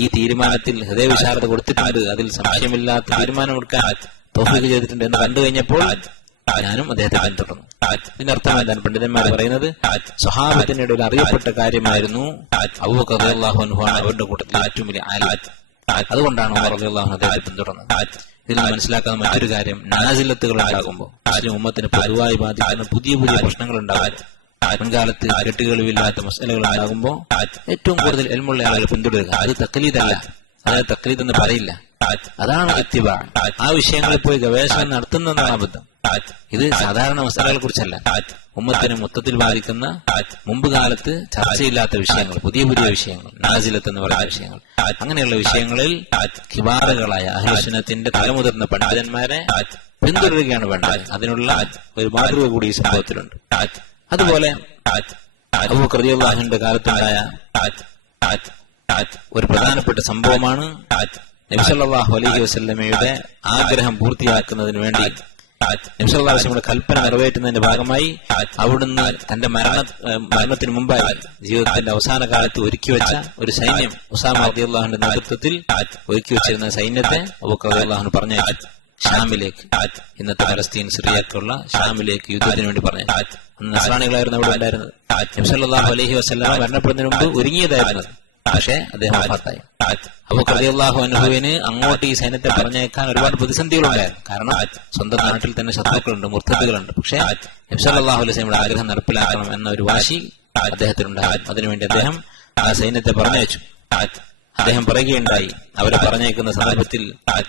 ഈ തീരുമാനത്തിൽ ഹൃദയവിശാലത കൊടുത്തിട്ടുണ്ട്, അതിൽ സംശയമില്ലാത്ത തീരുമാനമെടുക്കാൻ തൗഫീഖ് ചെയ്തിട്ടുണ്ട് എന്ന് കണ്ടു കഴിഞ്ഞപ്പോൾ ഞാനും അദ്ദേഹത്തെ പിന്തുടർന്നു. ഇതിന്റെ അർത്ഥം എന്താണ്? പണ്ഡിതന്മാർ പറയുന്നത് സ്വഹാബത്തിന്റെ ഇടയിൽ അറിയപ്പെട്ട കാര്യമായിരുന്നു അബൂബക്കർ റളിയല്ലാഹു അൻഹു ആണ് അവരുടെ കൂട്ടത്തിൽ ഏറ്റവും വലിയ ആലിം. അതുകൊണ്ടാണ് ഉമർ റളിയല്ലാഹു അൻഹു അദ്ദേഹത്തെ പിന്തുടർന്നത്. ഇതിൽ നിന്ന് മനസ്സിലാക്കുന്ന മറ്റൊരു കാര്യം, നാസിലത്തുകൾ ഉണ്ടാകുമ്പോൾ മുസ്ലിം ഉമ്മത്തിന് പൊതുവായി ബാധിക്കുന്ന പുതിയ പുതിയ പ്രശ്നങ്ങൾ ഉണ്ടാകും. മുൻകാലത്ത് കെട്ടുകളില്ലാത്ത മസലകൾ ഉണ്ടാകുമ്പോൾ ഏറ്റവും കൂടുതൽ എൽമുള്ള ആളുകൾ പിന്തുടരുക. അത് തഖ്ലീദല്ല, അതായത് തഖ്ലീദ് എന്ന് പറയില്ല, അതാണ് ഇത്തിബാ. ആ വിഷയങ്ങളിൽ പോയി ഗവേഷണം നടത്തുന്നതാണ് അബദ്ധം. ഇത് സാധാരണ മസലകളെ കുറിച്ചല്ല, ഉമ്മത്തിനെ മൊത്തത്തിൽ ബാധിക്കുന്ന മുമ്പ് കാലത്ത് ചർച്ചയില്ലാത്ത വിഷയങ്ങൾ, പുതിയ പുതിയ വിഷയങ്ങൾ, നാസിലത്ത് എന്ന് പറയുന്ന വിഷയങ്ങൾ, അങ്ങനെയുള്ള വിഷയങ്ങളിൽ കിബാറുകളായ അഹ്ലുസുന്നത്തിന്റെ തലമുതിർന്ന പണ്ഡിതന്മാരെ പിന്തുടരുകയാണ് വേണ്ടത്. അതിനുള്ള ഒരു മാതൃക കൂടി ഈ സംഭവത്തിലുണ്ട്. അതുപോലെ അബൂബക്കർ റളിയല്ലാഹു അൻഹുവിന്റെ കാലത്തുണ്ടായ ഒരു പ്രധാനപ്പെട്ട സംഭവമാണ് നബി സല്ലല്ലാഹു അലൈഹി വസല്ലമയുടെ ആഗ്രഹം പൂർത്തിയാക്കുന്നതിന് വേണ്ടി നബി സല്ലല്ലാഹു അലൈഹി വസല്ലമയുടെ കൽപ്പന നിറവേറ്റുന്നതിന്റെ ഭാഗമായി അവിടുന്ന് തന്റെ മരണത്തിന് മുമ്പായി ജീവിതത്തിന്റെ അവസാന കാലത്ത് ഒരുക്കി വെച്ച ഒരു സൈന്യം, ഉസാമ റളിയല്ലാഹു അൻഹുവിന്റെ നേതൃത്വത്തിൽ ഒരുക്കി വെച്ചിരുന്ന സൈന്യത്തെ അബൂബക്കർ റളിയല്ലാഹു അൻഹു പറഞ്ഞയച്ചു ഷാമിലേക്ക്, ഇന്നത്തെ ഫലസ്തീൻ സിറിയക്കുള്ള ഷാമിലേക്ക് യുദ്ധത്തിന് വേണ്ടി പറഞ്ഞയച്ചു. നസ്രാണികളായിരുന്നു അവിടെ ഉണ്ടായിരുന്നത്. നബി സല്ലല്ലാഹു അലൈഹി വസല്ലമ മരണപ്പെടുന്നതിന് മുമ്പ് ഒരുങ്ങിയതായിരുന്നത്, പക്ഷേ അദ്ദേഹം വഫാത്തായി. അബൂബക്കർ റളിയല്ലാഹു അൻഹുവിന് അങ്ങോട്ട് ഈ സൈന്യത്തെ പറഞ്ഞേക്കാൻ ഒരുപാട് പ്രതിസന്ധികളുണ്ടായിരുന്നു. കാരണം സ്വന്തം നാട്ടിൽ തന്നെ ശത്രുക്കളുണ്ട്, മുർത്തദുകളുണ്ട്. പക്ഷേ നബി സല്ലല്ലാഹു അലൈഹി വസല്ലമയുടെ ആഗ്രഹം നടപ്പിലാക്കണം എന്ന ഒരു വാശി അദ്ദേഹത്തിനുണ്ടായിരുന്നു. അതിനുവേണ്ടി അദ്ദേഹം ആ സൈന്യത്തെ പറഞ്ഞയച്ചു. അദ്ദേഹം പറയുകയുണ്ടായി, അവരെ പറഞ്ഞേക്കുന്ന സന്ദർഭത്തിൽ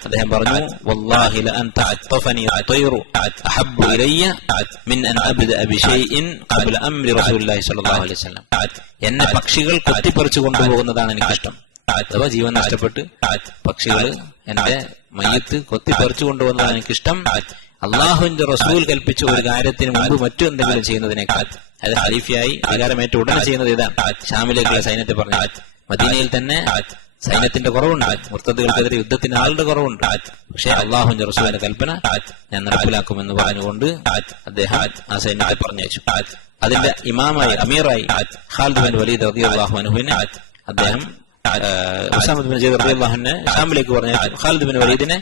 അദ്ദേഹം പറഞ്ഞു, വല്ലാഹി ലഅൻ തഖഫനി അത്വൈറു അഹബ്ബു ഇലയ്യ മിൻ അൻ അബ്ദഅ ബിശൈഇൻ ഖബ്ല അംരി റസൂലുള്ളാഹി സ്വല്ലല്ലാഹു അലൈഹി വസല്ലം. എന്നെ പക്ഷികൾ കൊത്തിപ്പറിച്ചു കൊണ്ടുപോകുന്നതാണ് എനിക്കിഷ്ടം. അഥവാ ജീവൻ നഷ്ടപ്പെട്ട് പക്ഷികൾ എന്റെ മയ്യത്ത് കൊത്തിപ്പറിച്ചു കൊണ്ടുപോകുന്നതാണ് എനിക്കിഷ്ടം. അള്ളാഹുവിന്റെ റസൂൽ കൽപ്പിച്ച ഒരു കാര്യത്തിന് മുമ്പ് മറ്റു എന്തെങ്കിലും ചെയ്യുന്നതിനേക്കാൾ, അത് ഖലീഫയായി അധികാരമേറ്റ ഉടനെ ചെയ്യുന്നത് ഇതാണ്. ഷാമിലേക്കുള്ള സൈന്യത്തെ പറഞ്ഞു. മദീനയിൽ തന്നെ സൈന്യത്തിന്റെ കുറവുണ്ട്, മുർത്തദുകൾക്കെതിരെ യുദ്ധത്തിന് ആളുടെ കുറവുണ്ട്. പക്ഷേ അള്ളാഹുവിന്റെ റസൂലിന്റെ കൽപ്പന ഞാൻ നടപ്പിലാക്കുമെന്ന് പറഞ്ഞുകൊണ്ട് അദ്ദേഹം ആ സൈന്യത്തെ പറഞ്ഞയച്ചു. അതിന്റെ ഇമാമായി, അമീറായി ഖാലിദ് ബിൻ വലീദ് റളിയല്ലാഹു അൻഹുവിനെ അദ്ദേഹം ഉസാമ ബിൻ സയ്യിദ് റളിയല്ലാഹു അൻഹു ഷാമിലേക്ക് പറഞ്ഞയച്ചു. ഖാലിദ് ബിൻ വലീദിനെ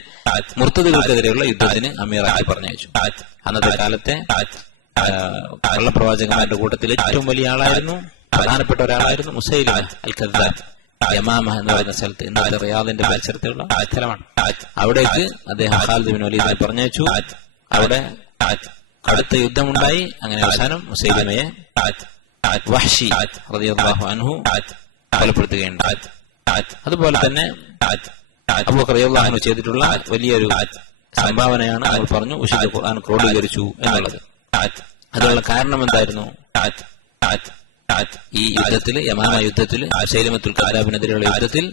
മുർത്തദുകൾക്കെതിരെയുള്ള യുദ്ധത്തിന് അമീറാക്കി പറഞ്ഞയച്ചു. അന്നത്തെ കാലത്തെ കള്ളപ്രവാചകന്മാരുടെ കൂട്ടത്തിൽ ഏറ്റവും വലിയ ആളായിരുന്നു, പ്രധാനപ്പെട്ട ഒരാളായിരുന്നു മുസൈലിമ അൽ കദ്ദാബ്. യമാമ എന്ന് പറയുന്ന സ്ഥലത്ത്, ഇന്നത്തെ റിയാദിന്റെ പരിസരത്തുള്ള സ്ഥലമാണ്. അവിടേക്ക് അദ്ദേഹം ഖാലിദ് ബിൻ വലീദിനെ പറഞ്ഞയച്ചു. അവിടെ കടുത്ത യുദ്ധമുണ്ടായി. അങ്ങനെ അവസാനം മുസൈലിമയെ വഹ്ശി റളിയല്ലാഹു അൻഹു കൊലപ്പെടുത്തുകയുണ്ടായി. അതുപോലെ തന്നെ അബൂബക്കർ റളിയല്ലാഹു അൻഹു ചെയ്തിട്ടുള്ള വലിയൊരു സംഭാവനയാണ് നമ്മൾ പറഞ്ഞു വിശുദ്ധ ഖുർആൻ ക്രോഡീകരിച്ചു എന്നുള്ളത്. അതിനുള്ള കാരണം എന്തായിരുന്നു? ഈ യുദ്ധത്തിൽ, യമാമ യുദ്ധത്തിൽ, മുസൈലിമത്തുൽ കദ്ദാബിനെതിരെയുള്ള യുദ്ധത്തിൽ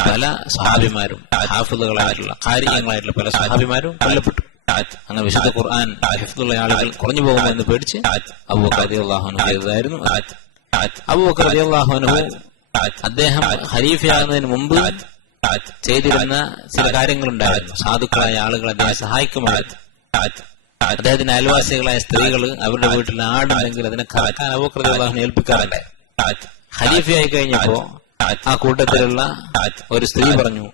പല സഹാബിമാരും, ഹാഫിളുകളായിട്ടുള്ള ഖാരിയങ്ങളായിട്ടുള്ള പല സഹാബിമാരും കൊല്ലപ്പെട്ടു. അങ്ങനെ വിശുദ്ധ ഖുർആൻ ഹിഫ്ദുള്ള ആളുകൾ കുറഞ്ഞു പോകുമോ എന്ന് പേടിച്ച് അബൂബക്കർ റളിയല്ലാഹു അൻഹു ചെയ്തതായിരുന്നു. അബൂബക്കർ റളിയല്ലാഹു അൻഹു അദ്ദേഹം ഖലീഫയാകുന്നതിന് മുമ്പ് ചെയ്തിരുന്ന ചില കാര്യങ്ങളുണ്ടായിരുന്നു. സാധുക്കളായ ആളുകൾ അദ്ദേഹം സഹായിക്കുമായിരുന്നു. അദ്ദേഹത്തിന്റെ അയൽവാസികളായ സ്ത്രീകൾ അവരുടെ വീട്ടിൽ ആടുണ്ടെങ്കിൽ അതിനെ കറക്കാൻ അബൂബക്കർ റളിയല്ലാഹു അൻഹു ഏൽപ്പിക്കാറുണ്ടായി. ഖലീഫയായി കഴിഞ്ഞപ്പോ ആ കൂട്ടത്തിലുള്ള ഒരു സ്ത്രീ പറഞ്ഞു,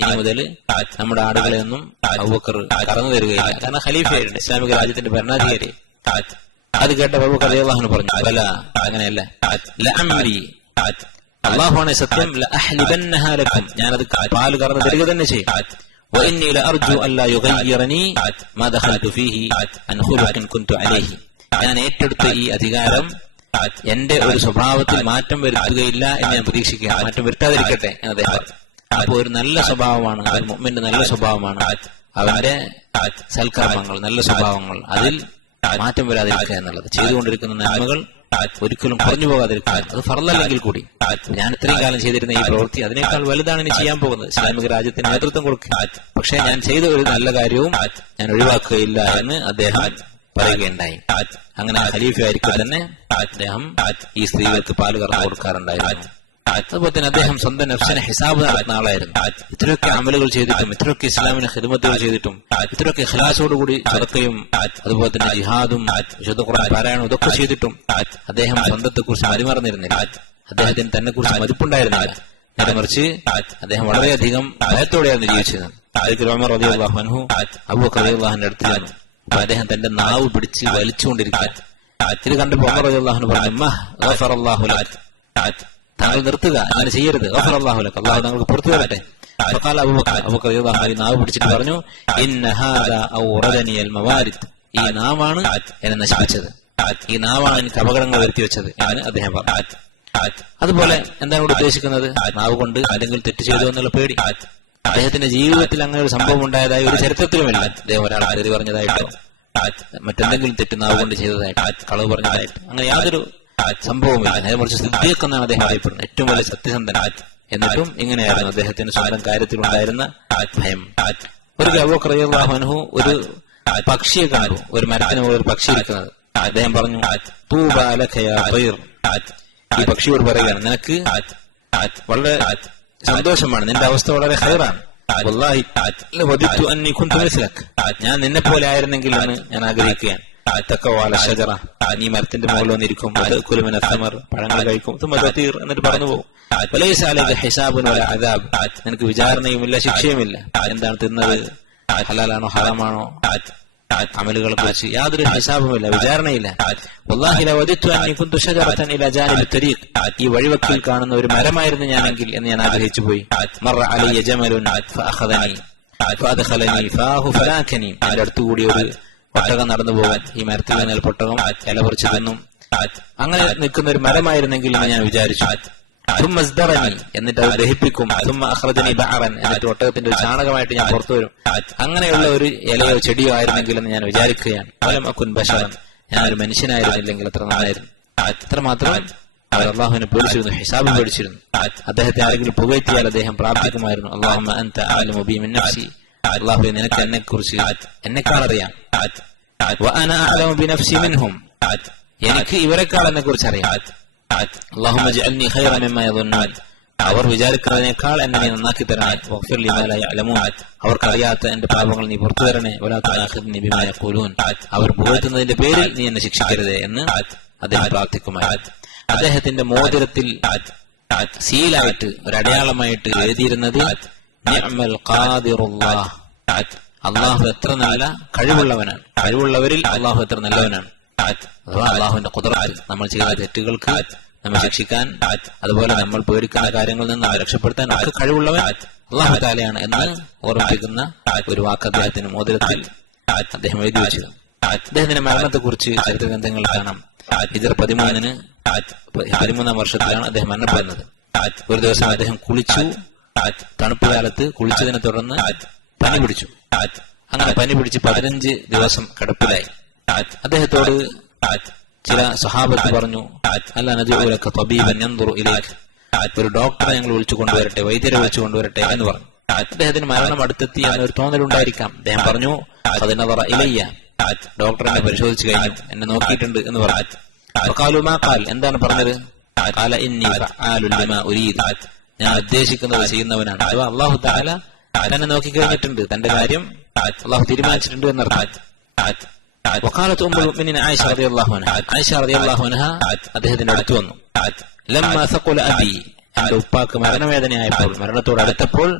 ഇനി മുതൽ നമ്മുടെ ആടുകളെ ഒന്നും അബൂബക്കർ കറന്നു തരികയില്ല. കാരണം ഖലീഫയായിരുന്നു, ഇസ്ലാമിക രാജ്യത്തിന്റെ ഭരണാധികാരി. അത് കേട്ട അബൂബക്കർ റളിയല്ലാഹു അൻഹു പറഞ്ഞു, അല്ല അങ്ങനെയല്ല, അല്ലാഹുവാണ് സത്യം, ഞാനത് പാല് കറന്നു തരിക തന്നെ ചെയ്യും. ഞാൻ ഏറ്റെടുത്ത ഈ അധികാരം എന്റെ ഒരു സ്വഭാവത്തിൽ മാറ്റം വരുത്തുകയില്ല എന്ന് ഞാൻ പ്രതീക്ഷിക്കുക, മാറ്റം വരുത്താതിരിക്കട്ടെ എന്ന് അദ്ദേഹം പറഞ്ഞു. അപ്പൊ ഒരു നല്ല സ്വഭാവമാണ് മുഅ്മിന്റെ നല്ല സ്വഭാവമാണ് അവന്റെ സൽക്കർമ്മങ്ങൾ, നല്ല സ്വഭാവങ്ങൾ, അതിൽ മാറ്റം വരാതിരിക്കുക എന്നുള്ളത്. ചെയ്തുകൊണ്ടിരിക്കുന്ന നന്മകൾ ഒരിക്കലും കുറഞ്ഞു പോകാതിരിക്കുക, അത് ഫർളല്ലെങ്കിൽ കൂടി. ഞാൻ ഇത്രയും കാലം ചെയ്തിരുന്ന ഈ പ്രവൃത്തി അതിനേക്കാൾ വലുതാണ് ഇനി ചെയ്യാൻ പോകുന്നത്, ഇസ്ലാമിക രാജ്യത്തിന് നേതൃത്വം കൊടുക്കുക. പക്ഷെ ഞാൻ ചെയ്ത ഒരു നല്ല കാര്യവും ഞാൻ ഒഴിവാക്കുകയില്ല എന്ന് അദ്ദേഹം പറയുകയുണ്ടായി. അങ്ങനെ ഖലീഫയായിരിക്കും തന്നെ അദ്ദേഹം ഈ സ്ത്രീകൾക്ക് പാല് കറന്നു കൊടുക്കാറുണ്ടായിരുന്നു. അതുപോലെ തന്നെ അദ്ദേഹം സ്വന്തം നഫ്സിനെ ഹിസാബ് നടത്തുന്ന ആളായിരുന്നു. ഇത്രയൊക്കെ അമലുകൾ ചെയ്തിട്ടും, ഇത്രയൊക്കെ ഇസ്ലാമിന് ഖിദ്മത്തുകൾ ചെയ്തിട്ടും, ഇത്രയൊക്കെ ഇഖ്ലാസോടുകൂടി സദഖയും അതുപോലെ തന്നെ ജിഹാദും വിശുദ്ധ ഖുർആൻ പാരായണം ഇതൊക്കെ ചെയ്തിട്ടും അദ്ദേഹം സ്വന്തത്തെ കുറിച്ച് മതിമറന്നിരുന്നില്ല. അദ്ദേഹത്തിന് തന്നെ കുറിച്ച് മതിപ്പുണ്ടായിരുന്നില്ല. നേരെ മറിച്ച് അദ്ദേഹം വളരെയധികം ഭയത്തോടെയായിരുന്നു ജീവിച്ചത്. ഒരിക്കൽ ഉമർ റളിയല്ലാഹു അൻഹു അബൂബക്കർ റളിയല്ലാഹുവിന്റെ അടുത്ത് ചെന്നു. അപ്പൊ അദ്ദേഹം തന്റെ നാവ് പിടിച്ച് വലിച്ചുകൊണ്ടിരിക്കുക. ഇത് കണ്ടപ്പോൾ ഉമർ റളിയല്ലാഹു അൻഹു പറഞ്ഞു, ഗഫറല്ലാഹു ലക്, താങ്കൾ നിർത്തുക, അങ്ങനെ ചെയ്യരുത്, ഗഫറല്ലാഹു ലക്, അല്ലാഹു താങ്കൾക്ക് പുറത്തു തരട്ടെ. അബൂബക്കർ റളിയല്ലാഹു അൻഹു നാവ് പിടിച്ചിട്ട് പറഞ്ഞു, ഇന്ന ഹാദാ ഔറദനിയൽ മവാരിദ്, ഈ നാവാണ് എന്നെ നശിപ്പിച്ചത്, ഈ നാവാണ് എനിക്ക് അപകടങ്ങൾ വരുത്തി വെച്ചത് എന്ന് അദ്ദേഹം പറഞ്ഞു. അതുപോലെ എന്താണ് ഇവിടെ ഉദ്ദേശിക്കുന്നത്? നാവ് കൊണ്ട് ആരെങ്കിലും തെറ്റ് ചെയ്തു എന്നുള്ള പേടി. അദ്ദേഹത്തിന്റെ ജീവിതത്തിൽ അങ്ങനെ ഒരു സംഭവം ഉണ്ടായതായി ഒരു ചരിത്രത്തിലുമില്ല. അദ്ദേഹം ഒരാൾ കരുതി പറഞ്ഞതായിട്ടോ മറ്റെന്തെങ്കിലും തെറ്റ് നാവ് കൊണ്ട് ചെയ്തതായിട്ടോ കളവ് പറഞ്ഞതായിട്ട് അങ്ങനെ യാതൊരു സംഭവമില്ല. നേരെ മറിച്ച് സിദ്ദീഖ് എന്നാണ് അദ്ദേഹം അറിയപ്പെടുന്നത്, ഏറ്റവും വലിയ സത്യസന്ധൻ. എന്നിട്ടും ഇങ്ങനെയായിരുന്നു അദ്ദേഹത്തിന്റെ സ്വന്തം കാര്യത്തിലുണ്ടായിരുന്ന ഭയം. ഒരു അബൂബക്കർ റളിയല്ലാഹു അൻഹു ഒരു പക്ഷിയെ കണ്ടു, ഒരു മരത്തിന് മുകളിൽ ഒരു പക്ഷി ഇരിക്കുന്നത്. അദ്ദേഹം പറഞ്ഞു, തൂബാ ലക യാ ഖൈർ, ഈ പക്ഷിയോട് പറയുകയാണ്, നിനക്ക് വളരെ സന്തോഷമാണ്, നിന്റെ അവസ്ഥ വളരെ ഖൈറാണ്. വല്ലാഹി വദിത്തു അന്നി കുന്തു മിസ്ലക്, ഞാൻ നിന്നെ പോലെ ആയിരുന്നെങ്കിൽ എന്ന് ഞാൻ ആഗ്രഹിക്കുകയാണ്. തഖവാല ഷജറ, നീ മരത്തിന്റെ മുകളിൽ വന്നിരിക്കും, കുലുമിന സമർ, പഴങ്ങൾ കഴിക്കും, തുമതീർ, എന്നിട്ട് പറഞ്ഞു പോകും. വലൈസ അലൈക ഹിസാബുൻ വല അദാബ്, നിനക്ക് വിചാരണയുമില്ല, ശിക്ഷയുമില്ല. എന്താണ് തിന്നത്, ഹലാലാണോ ഹറാമാണോ, അമലുകളെ കുറിച്ച് യാതൊരു ഹിസാബുമില്ല, വിചാരണയില്ല. വല്ലാഹി ലൗ വദിത്തു അന്നി കുന്തു ഷജറതൻ ഇലാ ജാനിബി തരീഖ്, ഈ വഴിവക്കിൽ കാണുന്ന ഒരു മരമായിരുന്നു ഞാനെങ്കിൽ എന്ന് ഞാൻ ആഗ്രഹിച്ചു പോയി. മറ അലയ്യ ജമലുൻ ഫഅഖദനി ഫഅദ്ഖലനി ഫാഹു ഫലാകനി, എന്റെ അടുത്തുകൂടി ഒരു ഒട്ടകം നടന്നു പോകാൻ, ഈ മരത്തിൽ നിന്നാൽ പൊട്ടകം ഇല പറിച്ചു തിന്നും. അങ്ങനെ നിൽക്കുന്ന ഒരു മരമായിരുന്നെങ്കിൽ എന്ന് ഞാൻ വിചാരിച്ചു. എന്നിട്ട് അത് ദഹിപ്പിക്കും. എന്നിട്ട് ഒട്ടകത്തിന്റെ ഒരു ചാണകമായിട്ട് ഞാൻ പുറത്തു വരും. അങ്ങനെയുള്ള ഒരു ഇലയോ ചെടിയോ ആയിരുന്നെങ്കിൽ എന്ന് ഞാൻ വിചാരിക്കുകയാണ്. ഞാനൊരു മനുഷ്യനായിരുന്നില്ലെങ്കിൽ എത്ര നന്നായിരുന്നു. അത്രമാത്രം അവർ അള്ളാഹുവിനെ പേടിച്ചിരുന്നു, ഹിസാബ് പേടിച്ചിരുന്നു. അദ്ദേഹത്തെ ആരെങ്കിലും പുകഴ്ത്തിയാൽ അദ്ദേഹം പ്രാർത്ഥിക്കുമായിരുന്നു, അല്ലാഹുമ്മ അൻത അഅലമു ബി മിൻ നഫ്സി, അല്ലാഹുവേ നിനക്ക് എന്നെ കുറിച്ച് എന്നെക്കാൾ അറിയാം. വഅന അഅലമു ബി നഫ്സി മിൻഹും, എനിക്ക് ഇവരെക്കാൾ എന്നെ കുറിച്ച് അറിയാം. അല്ലാഹുമ്മ ജഅൽനി ഖൈറൻ മിമ്മാ യظنون, അവർ വിചാരിക്കുന്നതിനേക്കാൾ എന്നെ നീ നന്നാക്കി തരണേ. വഗ്ഫിർ ലി മാ ലാ യഅലമൂൻ, അവർക്കറിയാത്ത എന്റെ പാപങ്ങൾ നീ പുറത്തു തരണേ. വലാ തുആഖിദ്നി ബിമാ യഖൂലൂൻ, അവർ പുകഴ്ത്തുന്നതിന്റെ പേരിൽ നീ എന്നെ ശിക്ഷിക്കരുതേ എന്ന് അദ്ദേഹം പ്രാർത്ഥിക്കുമായിരുന്നു. അദ്ദേഹത്തിന്റെ മോതിരത്തിൽ സീലായിട്ട് ഒരു അടയാളമായിട്ട് എഴുതിയിരുന്നത് നിഅമൽ ഖാദിറുല്ലാഹ്, അള്ളാഹു എത്ര നല്ല കഴിവുള്ളവനാണ്, കഴിവുള്ളവരിൽ അള്ളാഹു എത്ര നല്ലവനാണ്. അഥവാ അള്ളാഹുവിന്റെ ഖുദ്റത്ത്, നമ്മൾ ചെയ്യുന്ന തെറ്റുകൾക്ക് നമ്മെ ശിക്ഷിക്കാൻ, അതുപോലെ നമ്മൾ പേടിക്കുന്ന കാര്യങ്ങളിൽ നിന്ന് നമ്മെ രക്ഷപ്പെടുത്താൻ ഒക്കെ കഴിവുള്ളവൻ അള്ളാഹു തആലയാണ് എന്ന് ഓർമ്മിപ്പിക്കുന്ന ഒരു വാക്ക് അദ്ദേഹത്തിന് മോതിരത്തിൽ അദ്ദേഹം എഴുതി വെച്ചിരുന്നു. അദ്ദേഹത്തിന്റെ മരണത്തെക്കുറിച്ച് ചരിത്ര ഗ്രന്ഥങ്ങൾ കാണാം. ഹിജ്റ 13-ാം വർഷത്തിലാണ് അദ്ദേഹം മരണപ്പെടുന്നത്. ഒരു ദിവസം അദ്ദേഹം കുളിച്ചു, തണുപ്പ് കാലത്ത് കുളിച്ചതിനെ തുടർന്ന് പനി പിടിച്ചു. അങ്ങനെ പനി പിടിച്ച് 15 ദിവസം കിടപ്പിലായി. അദ്ദേഹത്തോട് ചില സഹാബത്ത് പറഞ്ഞു, അല്ലാ നജൂലക തബീബൻ യൻദുറു ഇലൈക, ഒരു ഡോക്ടറെ ഞങ്ങൾ വിളിച്ചു കൊണ്ടുവരട്ടെ, വൈദ്യരെ വിളിച്ചു കൊണ്ടുവരട്ടെ എന്ന് പറഞ്ഞു. അദ്ദേഹത്തിന് മരണം അടുത്തെത്തി എന്നൊരു തോന്നലുണ്ടായിരിക്കാം. അദ്ദേഹം പറഞ്ഞു, ഖദനദറ ഇലയ്യ, ഡോക്ടർ എന്നെ പരിശോധിച്ചു കഴിഞ്ഞു, എന്നെ നോക്കിയിട്ടുണ്ട് എന്ന് പറഞ്ഞു. ഖാലു മാ ഖാൽ, എന്താണ് പറഞ്ഞത്? ഖാല ഇന്നി ഫഅാലുൻ ലിമാ ഉരീദ്, ഞാൻ ഉദ്ദേശിക്കുന്നത് ചെയ്യുന്നവനാണ്. അഥവാ അല്ലാഹു തആല തന്നെ നോക്കി കഴിഞ്ഞിട്ടുണ്ട്, തന്റെ കാര്യം അല്ലാഹു തീരുമാനിച്ചിട്ടുണ്ട് എന്നർത്ഥം. വഖാലത്ത് ഉമ്മുൽ മുഅ്മിനീൻ ആയിഷ റളിയല്ലാഹു അൻഹ, ആയിഷ റളിയല്ലാഹു അൻഹ അദ്ദേഹത്തിന്റെ അടുത്ത് വന്നു. ലമ്മാ സഖുല അബി, എന്റെ ഉപ്പാക്ക് മരണവേദനയായപ്പോൾ, മരണത്തോട് അടുത്തപ്പോൾ,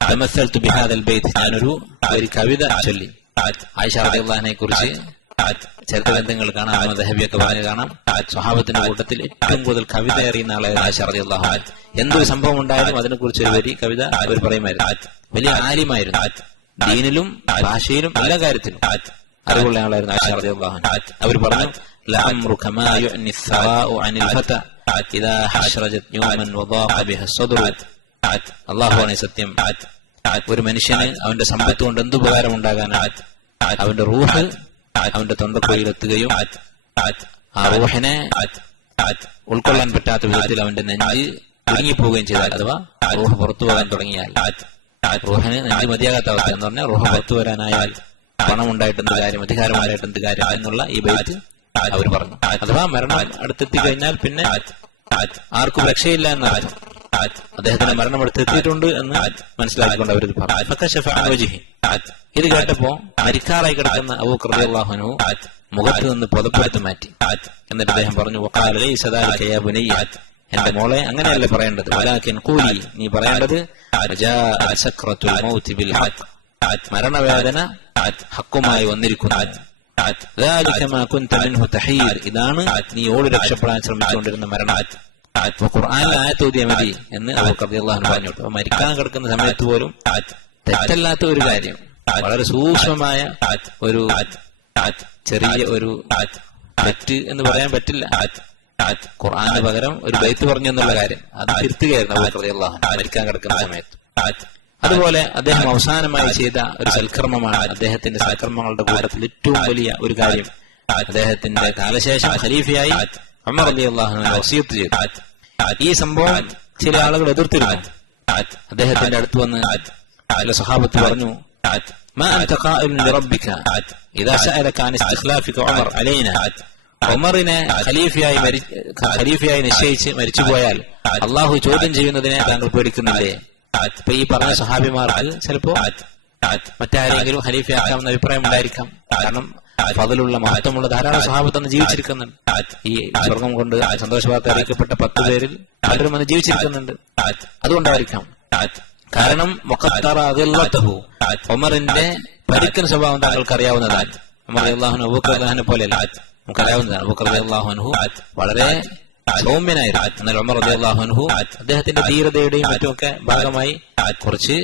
തമസ്സൽതു ബിഹാദൽ ബൈത്ത്, ഞാനൊരു കവിത ചൊല്ലി. ആയിഷ റളിയല്ലാഹു അൻഹയെ കുറിച്ച് ചരിത്ര ഗ്രന്ഥങ്ങൾ കാണാം, ദഹബിയൊക്കെ പറഞ്ഞു കാണാം. സ്വഹാബത്തിന്റെ കൂട്ടത്തിൽ ഏറ്റവും കൂടുതൽ കവിത അറിയുന്ന ആളായിരുന്നു ആയിഷ റളിയല്ലാഹു അൻഹ. എന്തൊരു സംഭവം ഉണ്ടായാലും അതിനെ കുറിച്ച് ഒരു വരി കവിത അവർ പറയുമായിരുന്നു. വലിയ ആലിമായിരുന്നു, ദീനിലും ഭാഷയിലും എല്ലാ കാര്യത്തിലും അറിവുള്ള ആളായിരുന്നു ആയിഷ റളിയല്ലാഹു അൻഹ. അവർ പറഞ്ഞു, ലഅംറുക മാ യുഅനി الثراء عن الفتى إذا حشرجت يوما وضاق بها الصدر. അല്ലാഹുവാണ് സത്യം. ഒരു മനുഷ്യന് അവന്റെ സമ്പത്ത് കൊണ്ട് എന്തുപകാരം ഉണ്ടാകാനാണ്? അവന്റെ റൂഹ് അവന്റെ തൊണ്ടക്കുഴിയിലെത്തുകയും ആ റൂഹിനെ ഉൾക്കൊള്ളാൻ പറ്റാത്ത വിധത്തിൽ അവന്റെ നെഞ്ച് ഒടുങ്ങിപ്പോവുകയും ചെയ്താൽ, അഥവാ റൂഹ് പുറത്തു പോകാൻ തുടങ്ങിയാൽ, റൂഹിന് നെഞ്ച് മതിയാകാത്ത അവസ്ഥ എന്ന് പറഞ്ഞാൽ റൂഹ് പുറത്തു വരാനായാൽ പണം ഉണ്ടായിട്ടെന്ത് കാര്യം, അധികാരം ഉണ്ടായിട്ടെന്ത് കാര്യം എന്നുള്ള ഈ ബൈത്ത് അവർ പറഞ്ഞു. അഥവാ മരണം അടുത്തെത്തി കഴിഞ്ഞാൽ പിന്നെ ആർക്കും രക്ഷയില്ല എന്നർത്ഥം. അദ്ദേഹത്തിന്റെ മരണം അടുത്തെത്തിയിട്ടുണ്ട് എന്ന് മനസ്സിലാക്കിക്കൊണ്ട് അവർ പറഞ്ഞു. ഇത് കേട്ടപ്പോ മരിക്കാറായി കിടക്കുന്ന അബൂബക്കർ റളിയല്ലാഹു അൻഹു മുഖത്ത് നിന്ന് പുതപ്പെടുത്ത് മാറ്റി. എന്നിട്ട് അദ്ദേഹം പറഞ്ഞു, വഖാല ലൈസ ദാലിക യാ ബുനയ്യ, എന്റെ മോളെ അങ്ങനെയല്ല പറയേണ്ടത്, വലാകിൻ ഖൂലി, നീ പറയേണ്ടത് ജാഅ സക്റത്തുൽ മൗതി ബിൽ ഹഖ്, മരണവേദന ഹക്കുമായി വന്നിരിക്കുന്നു. ذلك ما كنت منه تحير, ഇതാണ് നീ ഓടി രക്ഷപ്പെടാൻ ശ്രമിച്ചുകൊണ്ടിരുന്ന മരണം. ഖുർആനിൽ ആയത്ത് ഓതിയാൽ മതി എന്ന് അബൂബക്കർ റളിയല്ലാഹു അൻഹു പറഞ്ഞു. അപ്പൊ മരിക്കാൻ കിടക്കുന്ന സമയത്ത് പോലും തെറ്റല്ലാത്ത ഒരു കാര്യം, വളരെ സൂക്ഷ്മമായ ഒരു ചെറിയ ഒരു തെറ്റ് എന്ന് പറയാൻ പറ്റില്ല, ഖുർആന് പകരം ഒരു ബൈത്ത് പറഞ്ഞു എന്നുള്ള കാര്യം അത് തിരുത്തുകയായിരുന്നു അബൂബക്കർ റളിയല്ലാഹു അൻഹു മരിക്കാൻ കിടക്കുന്ന സമയത്ത്. അതുപോലെ അദ്ദേഹം അവസാനമായി ചെയ്ത ഒരു സൽക്കർമ്മമാണ്, അദ്ദേഹത്തിന്റെ സൽക്കർമ്മങ്ങളുടെ കൂട്ടത്തിൽ ഏറ്റവും വലിയ ഒരു കാര്യം, അദ്ദേഹത്തിന്റെ കാലശേഷം ഖലീഫയായി ഉമർ റളിയല്ലാഹു അൻഹു വസിയത്ത് ചെയ്തു. ഈ സംഭവം ചില ആളുകൾ എതിർത്തിരുന്നു. അദ്ദേഹത്തിന്റെ അടുത്ത് വന്ന് ചില സ്വഹാബത്ത് പറഞ്ഞു, മാ അൻത ഖായിലുൻ ലിറബ്ബിക ഇദാ സഅലക അൻ ഇസ്തിഖ്ലാഫിക ഉമർ അലൈനാ, ഉമറിനെ ഖലീഫയായി നിശ്ചയിച്ച് മരിച്ചുപോയാൽ അള്ളാഹു ചോദ്യം ചെയ്യുന്നതിനെ താങ്കൾ പേടിക്കുന്നില്ലേ? ഇപ്പൊ ഈ പറഞ്ഞ സഹാബിമാർക്ക് ചിലപ്പോ മറ്റാരെങ്കിലും ഖലീഫയാക്കാമെന്ന അഭിപ്രായം ഉണ്ടായിരിക്കാം. കാരണം ഫضലുള്ള മഹത്വമുള്ള ധാരാളം സഹാബത്ത് അന്ന് ജീവിച്ചിരിക്കുന്നുണ്ട്. ഈ സ്വർഗം കൊണ്ട് സന്തോഷവാർത്ത അറിയിക്കപ്പെട്ട 10 പേരിൽ പലരും അന്ന് ജീവിച്ചിരിക്കുന്നുണ്ട്. അതുകൊണ്ടായിരിക്കാം. കാരണം ഉമറിന്റെ പരിക്കൻ സ്വഭാവം താങ്കൾക്ക് അറിയാവുന്നതാണ്. ഉമർ റളിയല്ലാഹു അൻഹു അബൂബക്കർ റളിയല്ലാഹു അൻഹു പോലെയല്ല, നമുക്ക് അറിയാവുന്നതാണ്. അബൂബക്കർ റളിയല്ലാഹു അൻഹു വളരെ സൗമ്യനായിരുന്നു. എന്നാൽ ഉമർ റളിയല്ലാഹു അൻഹു അദ്ദേഹത്തിന്റെ ധീരതയുടെയും മറ്റുമൊക്കെ ഭാഗമായി കുറച്ച്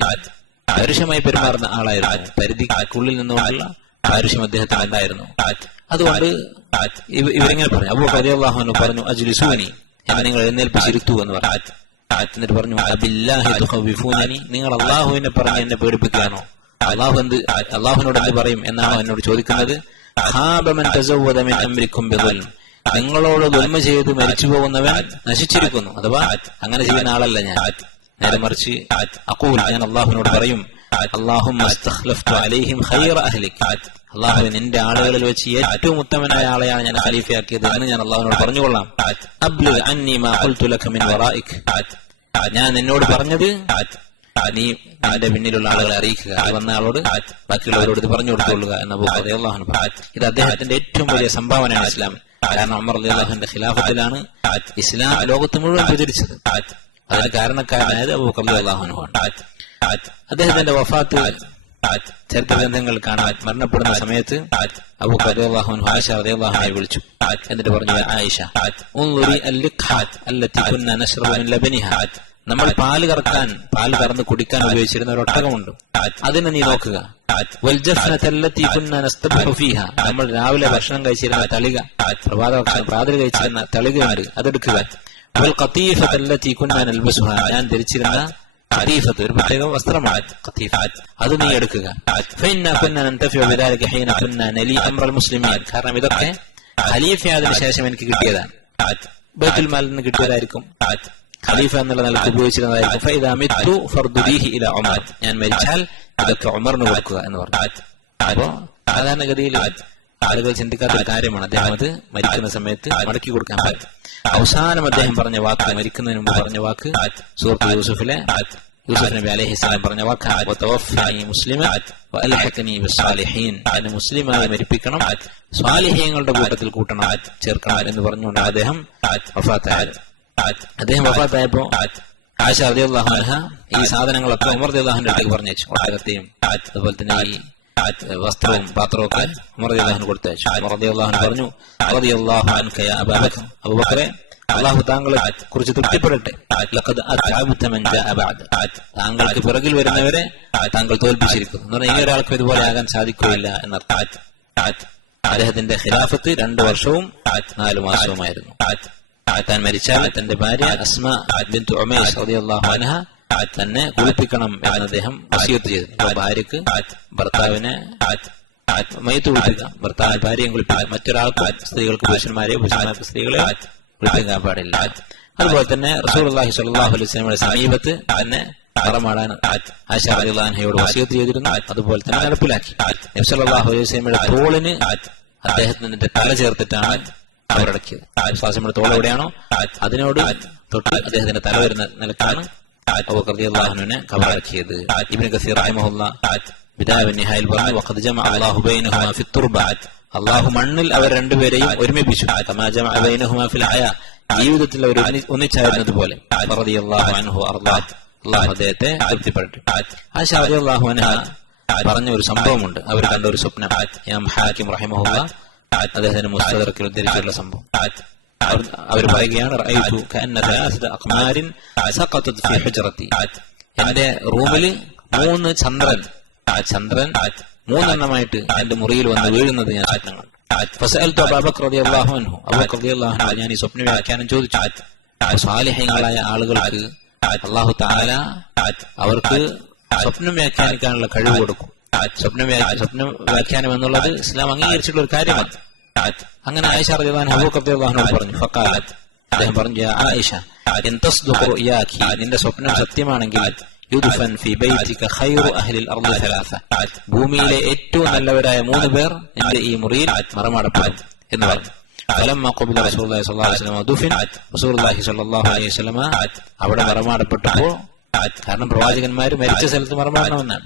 പരുഷമായി പെരുമാറുന്ന ആളായിരുന്നു. പരിധിക്കുള്ളിൽ നിന്നുകൊണ്ടുള്ള പാരുഷ്യം അദ്ദേഹത്തിന് ഉണ്ടായിരുന്നു. അതുകൊണ്ട് ഇവരിങ്ങനെ പറഞ്ഞു, അബൂബക്കർ റളിയല്ലാഹു അൻഹു പറഞ്ഞു, അജ്ലിസൂനി, എന്നെ നിങ്ങൾ എഴുന്നേൽപ്പിച്ചിരുത്തു എന്ന് പറഞ്ഞു. എന്നിട്ട് പറഞ്ഞു, അബില്ലാഹി തുഖവ്വിഫൂനനി, നിങ്ങൾ അള്ളാഹുവിനെ പറഞ്ഞ് എന്നെ പേടിപ്പിക്കുകയാണോ? അള്ളാഹുവിനോട് എന്ത് പറയും എന്നാണോ എന്നോട് ചോദിക്കുന്നത്? ഖാബ മൻ തസവ്വദ മിൻ അംരിക്കും ബിദുൽം, നിങ്ങളോട് ദുൽമ ചെയ്ത് മരിച്ചു പോകുന്നവൻ നശിച്ചിരിക്കുന്നു. അഥവാ അങ്ങനെ ചെയ്യുന്ന ആളല്ല ഞാൻ. നേരെ മറിച്ച് അഖൂൽ, ഞാൻ അള്ളാഹുവിനോട് പറയും, അല്ലാഹുമ്മ അസ്തഖ്ലഫ്തു അലൈഹിം ഖൈറ അഹ്ലിക, അള്ളാഹുവേ നിന്റെ ആളുകളിൽ വെച്ച് ഏറ്റവും ഉത്തമനായ ആളെയാണ് ഞാൻ ഖലീഫയാക്കിയത് എന്ന് ഞാൻ അള്ളാഹുവിനോട് പറഞ്ഞുകൊള്ളാം. അബ്ലിഗ് അന്നി മാ ഖുൽതു ലക മിൻ വറായിക്, ഞാൻ നിന്നോട് പറഞ്ഞത് നീ നിന്റെ പിന്നിലുള്ള ആളുകളെ അറിയിക്കുക, വന്ന ആളോട് ബാക്കിയുള്ളവരോട് ഇത് പറഞ്ഞു കൊടുത്തുകൊള്ളുക എന്ന് അബൂബക്കർ റളിയല്ലാഹു അൻഹു പറഞ്ഞു. ഇത് അദ്ദേഹത്തിന്റെ ഏറ്റവും വലിയ സംഭാവനയാണ് ഇസ്ലാം. കാരണം ഉമർ റളിയല്ലാഹു അൻഹുവിന്റെ ഖിലാഫത്തിലാണ് ഇസ്ലാം ലോകത്ത് മുഴുവൻ പ്രചരിച്ചത്. അതിന് കാരണക്കാരനായത് അബൂബക്കർ റളിയല്ലാഹു അൻഹു ആണ്. അദ്ദേഹത്തിന്റെ വഫാത്ത് ചരിത്ര ഗ്രന്ഥങ്ങൾ കാണാൻ, മരണപ്പെടുന്ന സമയത്ത് അബൂബക്കർ റളിയല്ലാഹു അൻഹു ആയിഷ റളിയല്ലാഹു അൻഹയെ വിളിച്ചു. എന്നിട്ട് പറഞ്ഞു, ആയിഷ ഉൻദുരി അൽ-ലിഖ്ഹാത്ത് അല്ലത്തി കുന്നാ നശ്റബു മിൻ ലബനിഹാ, നമ്മൾ പാല് കറന്ന് കുടിക്കാൻ ഉപയോഗിച്ചിരുന്ന ഒരു ഒട്ടകമുണ്ട്, അതിനെ നീ നോക്കുക. വൽ ജഫ്നത അല്ലത്തി കുന്നാ നസ്തബ്ഹു ഫീഹാ, നമ്മൾ രാവിലെ ഭക്ഷണം കഴിച്ചിരുന്ന തളിക, പ്രഭാത ഭക്ഷണം പ്രാതൽ കഴിച്ചിരുന്ന തളികയുണ്ട്, അതെടുക്കുക. വൽ ഖതീഫത അല്ലത്തി കുന്നാ നൽബസുഹാ, ഞാൻ ധരിച്ചിരുന്ന ഖതീഫത്ത് ഒരു പ്രത്യേക വസ്ത്രമാണ് ഖതീഫ, അത് നീ എടുക്കുക. ഫഇന്നാ കുന്നാ നൻതഫിഉ ബിദാലിക ഹീന കുന്നാ നലി അംറൽ മുസ്ലിമീൻ, കാരണം ഇതൊക്കെ ഖലീഫയായതിനു ശേഷം എനിക്ക് കിട്ടിയതാണ്, ബൈത്തുൽ മാലിൽ നിന്ന് കിട്ടിയതായിരിക്കും, ഖലീഫ എന്നുള്ള നിലക്ക് ഉപയോഗിച്ചിരുന്നതായിരിക്കും. ഫഇദാ മിത്തു ഫർദുദീഹി ഇലാ ഉമർ, ഞാൻ മരിച്ചാൽ ഇതൊക്കെ ഉമറിന് കൊടുക്കുക എന്ന് പറഞ്ഞു. അപ്പോ സാധാരണഗതിയിൽ ആളുകൾ ചിന്തിക്കാത്ത ഒരു കാര്യമാണ്, അദ്ദേഹം അത് മരിക്കുന്ന സമയത്ത് മടക്കി കൊടുക്കാൻ പറ്റും. അവസാനം അദ്ദേഹം പറഞ്ഞ വാക്ക്, മരിക്കുന്നതിന് മുമ്പ് പറഞ്ഞ വാക്ക് സൂറത്ത് യൂസുഫിലെ യൂസുഫ് നബി അലൈഹിസ്സലാം പറഞ്ഞ വാക്കാണ് വതവഫനി മുസ്ലിമൻ വഅൽഹഖനി ബിസ്സാലിഹീൻ, എന്നെ മുസ്ലിമായി മരിപ്പിക്കണം, സ്വാലിഹീങ്ങളുടെ കൂട്ടത്തിൽ കൂട്ടണം, ചേർക്കണം എന്ന് പറഞ്ഞുകൊണ്ട് അദ്ദേഹം വഫാത്തായത്. അദ്ദേഹം വഫാത്തായപ്പോ ആയിഷ റളിയല്ലാഹു അൻഹ ഈ സാധനങ്ങളൊക്കെ ഉമർ റളിയല്ലാഹുവിന്റെ അടുത്തേക്ക് പറഞ്ഞയച്ചു. ഒട്ടകത്തെയും അതുപോലെ തന്നെ ഈ വസ്ത്രവും പാത്രവും ഒക്കെ ഉമർ റളിയല്ലാഹു കൊടുത്തയച്ചു. ഉമർ റളിയല്ലാഹു പറഞ്ഞു, റളിയല്ലാഹു അൻക യാ അബൂബക്കർ, അബൂബക്കറെ അള്ളാഹു താങ്കളെ കുറിച്ച് തൃപ്തിപ്പെടട്ടെ, ലഖദ് അത്അബ്ത മൻ ജാഅ ബഅദ, താങ്കൾക്ക് പിറകിൽ വരുന്നവരെ താങ്കൾ തോൽപ്പിച്ചിരിക്കുന്നു എന്ന് പറഞ്ഞാൽ ഇനി ഒരാൾക്കും ഇതുപോലെ ആകാൻ സാധിക്കുകയില്ല എന്നർത്ഥം. അദ്ദേഹത്തിന്റെ ഖിലാഫത്ത് 2 വർഷവും 4 മാസവുമായിരുന്നു. താൻ മരിച്ചാൽ തന്റെ ഭാര്യ അസ്മ ബിൻതു ഉമൈസ് റളിയല്ലാഹു അൻഹ തന്നെ കുളിപ്പിക്കണം എന്ന് അദ്ദേഹം വസിയത്ത് ചെയ്തു. ഭാര്യക്ക് ഭർത്താവിനെ മയ്യത്ത് കുളിപ്പിക്കാം, ഭർത്താവിനെ ഭാര്യയും കുളിപ്പിക്കാം, മറ്റൊരാൾക്ക് സ്ത്രീകൾക്ക് പുരുഷന്മാരെയോ പുരുഷന്മാർക്ക് സ്ത്രീകളെ കുളിപ്പിക്കാൻ പാടില്ല. അതുപോലെ തന്നെ റസൂലുള്ളാഹി സ്വല്ലല്ലാഹു അലൈഹി വസല്ലമയുടെ സമീപത്ത് തന്നെ മറമാടാൻ ആയിഷ റളിയല്ലാഹു അൻഹയോട് വസിയത്ത് ചെയ്തിരുന്നു. അതുപോലെ തന്നെ നടപ്പിലാക്കി. നബി സല്ലല്ലാഹു അലൈഹി വസല്ലമയുടെ തോളിന് അദ്ദേഹത്തിന്റെ തല ചേർത്തിട്ടാണ് അവരടക്കിയത്. വിശ്വാസങ്ങളുടെ തോൾ എവിടെയാണോ അതിനോട് തൊട്ട് അദ്ദേഹത്തിന്റെ തല വരുന്ന നിലക്കാണ് അബൂബക്കർ റളിയല്ലാഹു അൻഹുവിനെ ഖബറടക്കിയത്. ഇബ്നു കസീർ റഹിമഹുല്ലാഹ് ബിദായ വന്നിഹായിൽ പറഞ്ഞു, വഖദ് ജമഅ അല്ലാഹു ബൈനഹുമാ ഫിത്തുർബ, അള്ളാഹു മണ്ണിൽ അവർ രണ്ടുപേരെയും ഒരുമിപ്പിച്ചു. കമാ ജമഅ ബൈനഹുമാ ഫിൽ ഹയാ, ജീവിതത്തിൽ അവർ ഒന്നിച്ചായിരുന്നത് പോലെ. റളിയല്ലാഹു അൻഹു അല്ലാഹു അദ്ദേഹത്തെ തൃപ്തിപ്പെട്ടു. ആയിഷ റളിയല്ലാഹു അൻഹ പറഞ്ഞ ഒരു സംഭവമുണ്ട്. അവർ കണ്ട ഒരു സ്വപ്നം. ഇമാം ഹാക്കിം റഹിമഹുല്ലാഹ് അദ്ദേഹത്തിന് മുസ്തദറക്കിൽ ഉദ്ധരിച്ചിട്ടുള്ള സംഭവം. അവർ പറയുകയാണ്, റഅയ്തു കഅന്ന തലാസത അഖ്മാരിൻ സഖതത് ഫീ ഹുജ്റതി, എന്റെ റൂമിൽ 3 ചന്ദ്രൻ 3 എന്റെ മുറിയിൽ വന്ന് വീഴുന്നത് ഞാൻ സ്വപ്നം കണ്ടു. ഫസഅൽതു അബൂബക്കർ റളിയല്ലാഹു അൻഹു, അബൂബക്കർ റളിയല്ലാഹു അൻഹു ഞാൻ ഈ സ്വപ്ന വ്യാഖ്യാനം ചോദിച്ചു. സ്വാലിഹീങ്ങളായ ആളുകൾക്ക് അല്ലാഹു തആല അവർക്ക് സ്വപ്നം വ്യാഖ്യാനിക്കാനുള്ള കഴിവ് കൊടുക്കും. സ്വപ്ന വ്യാഖ്യാനം എന്നുള്ളത് ഇസ്ലാം അംഗീകരിച്ചിട്ടുള്ള ഒരു കാര്യമാണ്. അങ്ങനെ ആയിഷ റളിയല്ലാഹു അൻഹ അബൂബക്കർ റളിയല്ലാഹു അൻഹു പറഞ്ഞു, ഫഖാലത്, അദ്ദേഹം പറഞ്ഞു, യാ ആയിഷ ഇൻ തസ്ദഖു റുയാകി, നിന്റെ സ്വപ്നം സത്യമാണെങ്കിൽ യുദ്ഫൻ ഫീ ബൈതിക ഖൈറു അഹ്ലിൽ അർളി സലാസ, ഭൂമിയിലെ ഏറ്റവും നല്ലവരായ 3 പേർ നിന്റെ ഈ മുറിയിൽ മറമാടപ്പെടും എന്ന് പറഞ്ഞു. ഫലമ്മ ഖബല റസൂലുള്ളാഹി സ്വല്ലല്ലാഹു അലൈഹി വസല്ലം ദുഫിൻ, റസൂലുള്ളാഹി സ്വല്ലല്ലാഹു അലൈഹി വസല്ലം അവിടെ മറമാടപ്പെട്ടപ്പോൾ, കാരണം പ്രവാചകന്മാർ മരിച്ച സ്ഥലത്ത് മറമാടണമെന്നാണ്,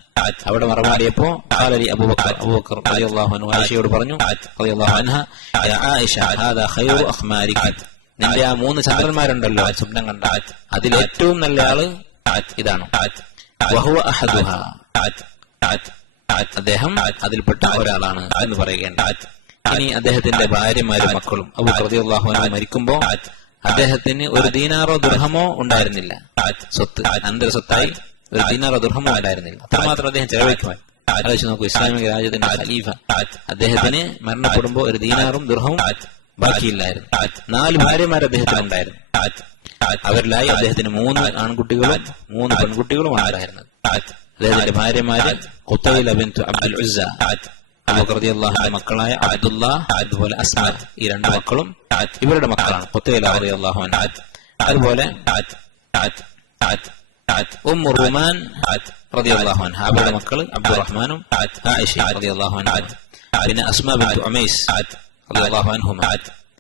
അവിടെ മറമാടിയപ്പോ ഖാലലി അബൂബക്കർ റളിയല്ലാഹു അൻഹു ആയിഷയോട് പറഞ്ഞു, റളിയല്ലാഹു അൻഹ, യാ ആയിഷ ഹാദാ ഖൈറു അഖ്മാരിക, നിന്റെ ആ 3 ചന്ദ്രന്മാരുണ്ടല്ലോ സ്വപ്നം കണ്ട, അതിൽ ഏറ്റവും നല്ല ആള് ഇതാണ്. വഹുവ അഹദുഹാ, അദ്ദേഹം അതിൽപ്പെട്ട ഒരാളാണ് എന്ന് പറയുകയുണ്ട്. ഇനി അദ്ദേഹത്തിന്റെ ഭാര്യമാരും മക്കളും അബൂബക്കർ റളിയല്ലാഹു അൻഹു മരിക്കുമ്പോ അദ്ദേഹത്തിന് ഒരു ദീനാറോ ദിർഹമോ ഉണ്ടായിരുന്നില്ല. സ്വത്ത് അനന്തര സ്വത്തായി ഒരു ദീനാറോ ദിർഹമോ ഉണ്ടായിരുന്നില്ല. അത്രമാത്രം അദ്ദേഹം ചെലവഴിക്കുവാൻ. ആലോചിച്ച് നോക്കൂ, ഇസ്ലാമിക രാജ്യത്തിന്റെ ഖലീഫ, അദ്ദേഹത്തിന് മരണപ്പെടുമ്പോ ഒരു ദീനാറും ദിർഹവും ബാക്കിയില്ലായിരുന്നു. 4 ഭാര്യമാർ അദ്ദേഹത്തിന് ഉണ്ടായിരുന്നു. അവരിലായി അദ്ദേഹത്തിന് 3 ആൺകുട്ടികളും 3 പെൺകുട്ടികളുമാണ് ഉണ്ടായിരുന്നത്. അദ്ദേഹത്തിന്റെ ഭാര്യമാര് ഖുതൈല ബിൻതു അബ്ദുൽ ഉസ്സ, അബൂബക്കർ റളിയല്ലാഹുവിന്റെ മക്കളായ അബ്ദുല്ല, അതുപോലെ അസ്മ, ഈ 2 മക്കളും ഇവരുടെ മക്കളാണ്. ഖുതൈല റളിയല്ലാഹു അൻഹ, അതുപോലെ ഉമ്മു റുമാൻ റളിയല്ലാഹു അൻഹ, അവരുടെ മക്കൾ അബ്ദുറഹ്മാനും ആയിഷ റളിയല്ലാഹു അൻഹ, പിന്നെ അസ്മ ബിൻതു ഉമൈസ് റളിയല്ലാഹു അൻഹുമ,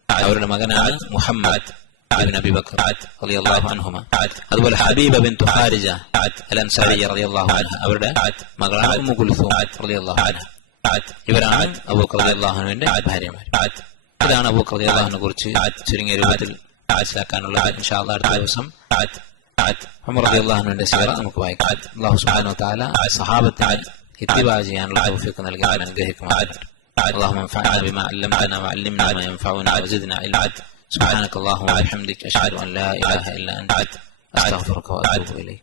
അവരുടെ മകനാണ് മുഹമ്മദ് ഇബ്നു അബീ ബക്കർ റളിയല്ലാഹു അൻഹുമ, അതുപോലെ ഹബീബ ബിൻതു ഖാരിജ അൽ അൻസാരിയ റളിയല്ലാഹു അൻഹ, അവരുടെ മകളാണ് ഉമ്മു കുൽസൂം റളിയല്ലാഹു അൻഹ. ഇവരാണ് അബൂബക്കർ റളിയല്ലാഹു അൻഹുവിന്റെ ഭാര്യമാർ. ഇതാണ് അബൂബക്കർ റളിയല്ലാഹു അൻഹുവിനെ കുറിച്ച് ചുരുങ്ങിയ രൂപത്തിൽ മനസ്സിലാക്കാനുള്ളത്. ഇൻഷാ അല്ലാഹ് അടുത്ത ദിവസം ഉമർ റളിയല്ലാഹു അൻഹുവിന്റെ സീറ നമുക്ക് വായിക്കാം. അല്ലാഹു സുബ്ഹാനഹു വ തആല സഹാബത്തിനെ ഇത്തിബാ ചെയ്യാനുള്ള തൗഫീഖ് നൽകി അനുഗ്രഹിക്കുമാറാകട്ടെ. اللهم انفعنا بما علمتنا وعلمنا ما ينفعنا وزدنا علما. سبحانك اللهم وبحمدك أشهد أن لا إله إلا أنت أستغفرك وأتوب إليك.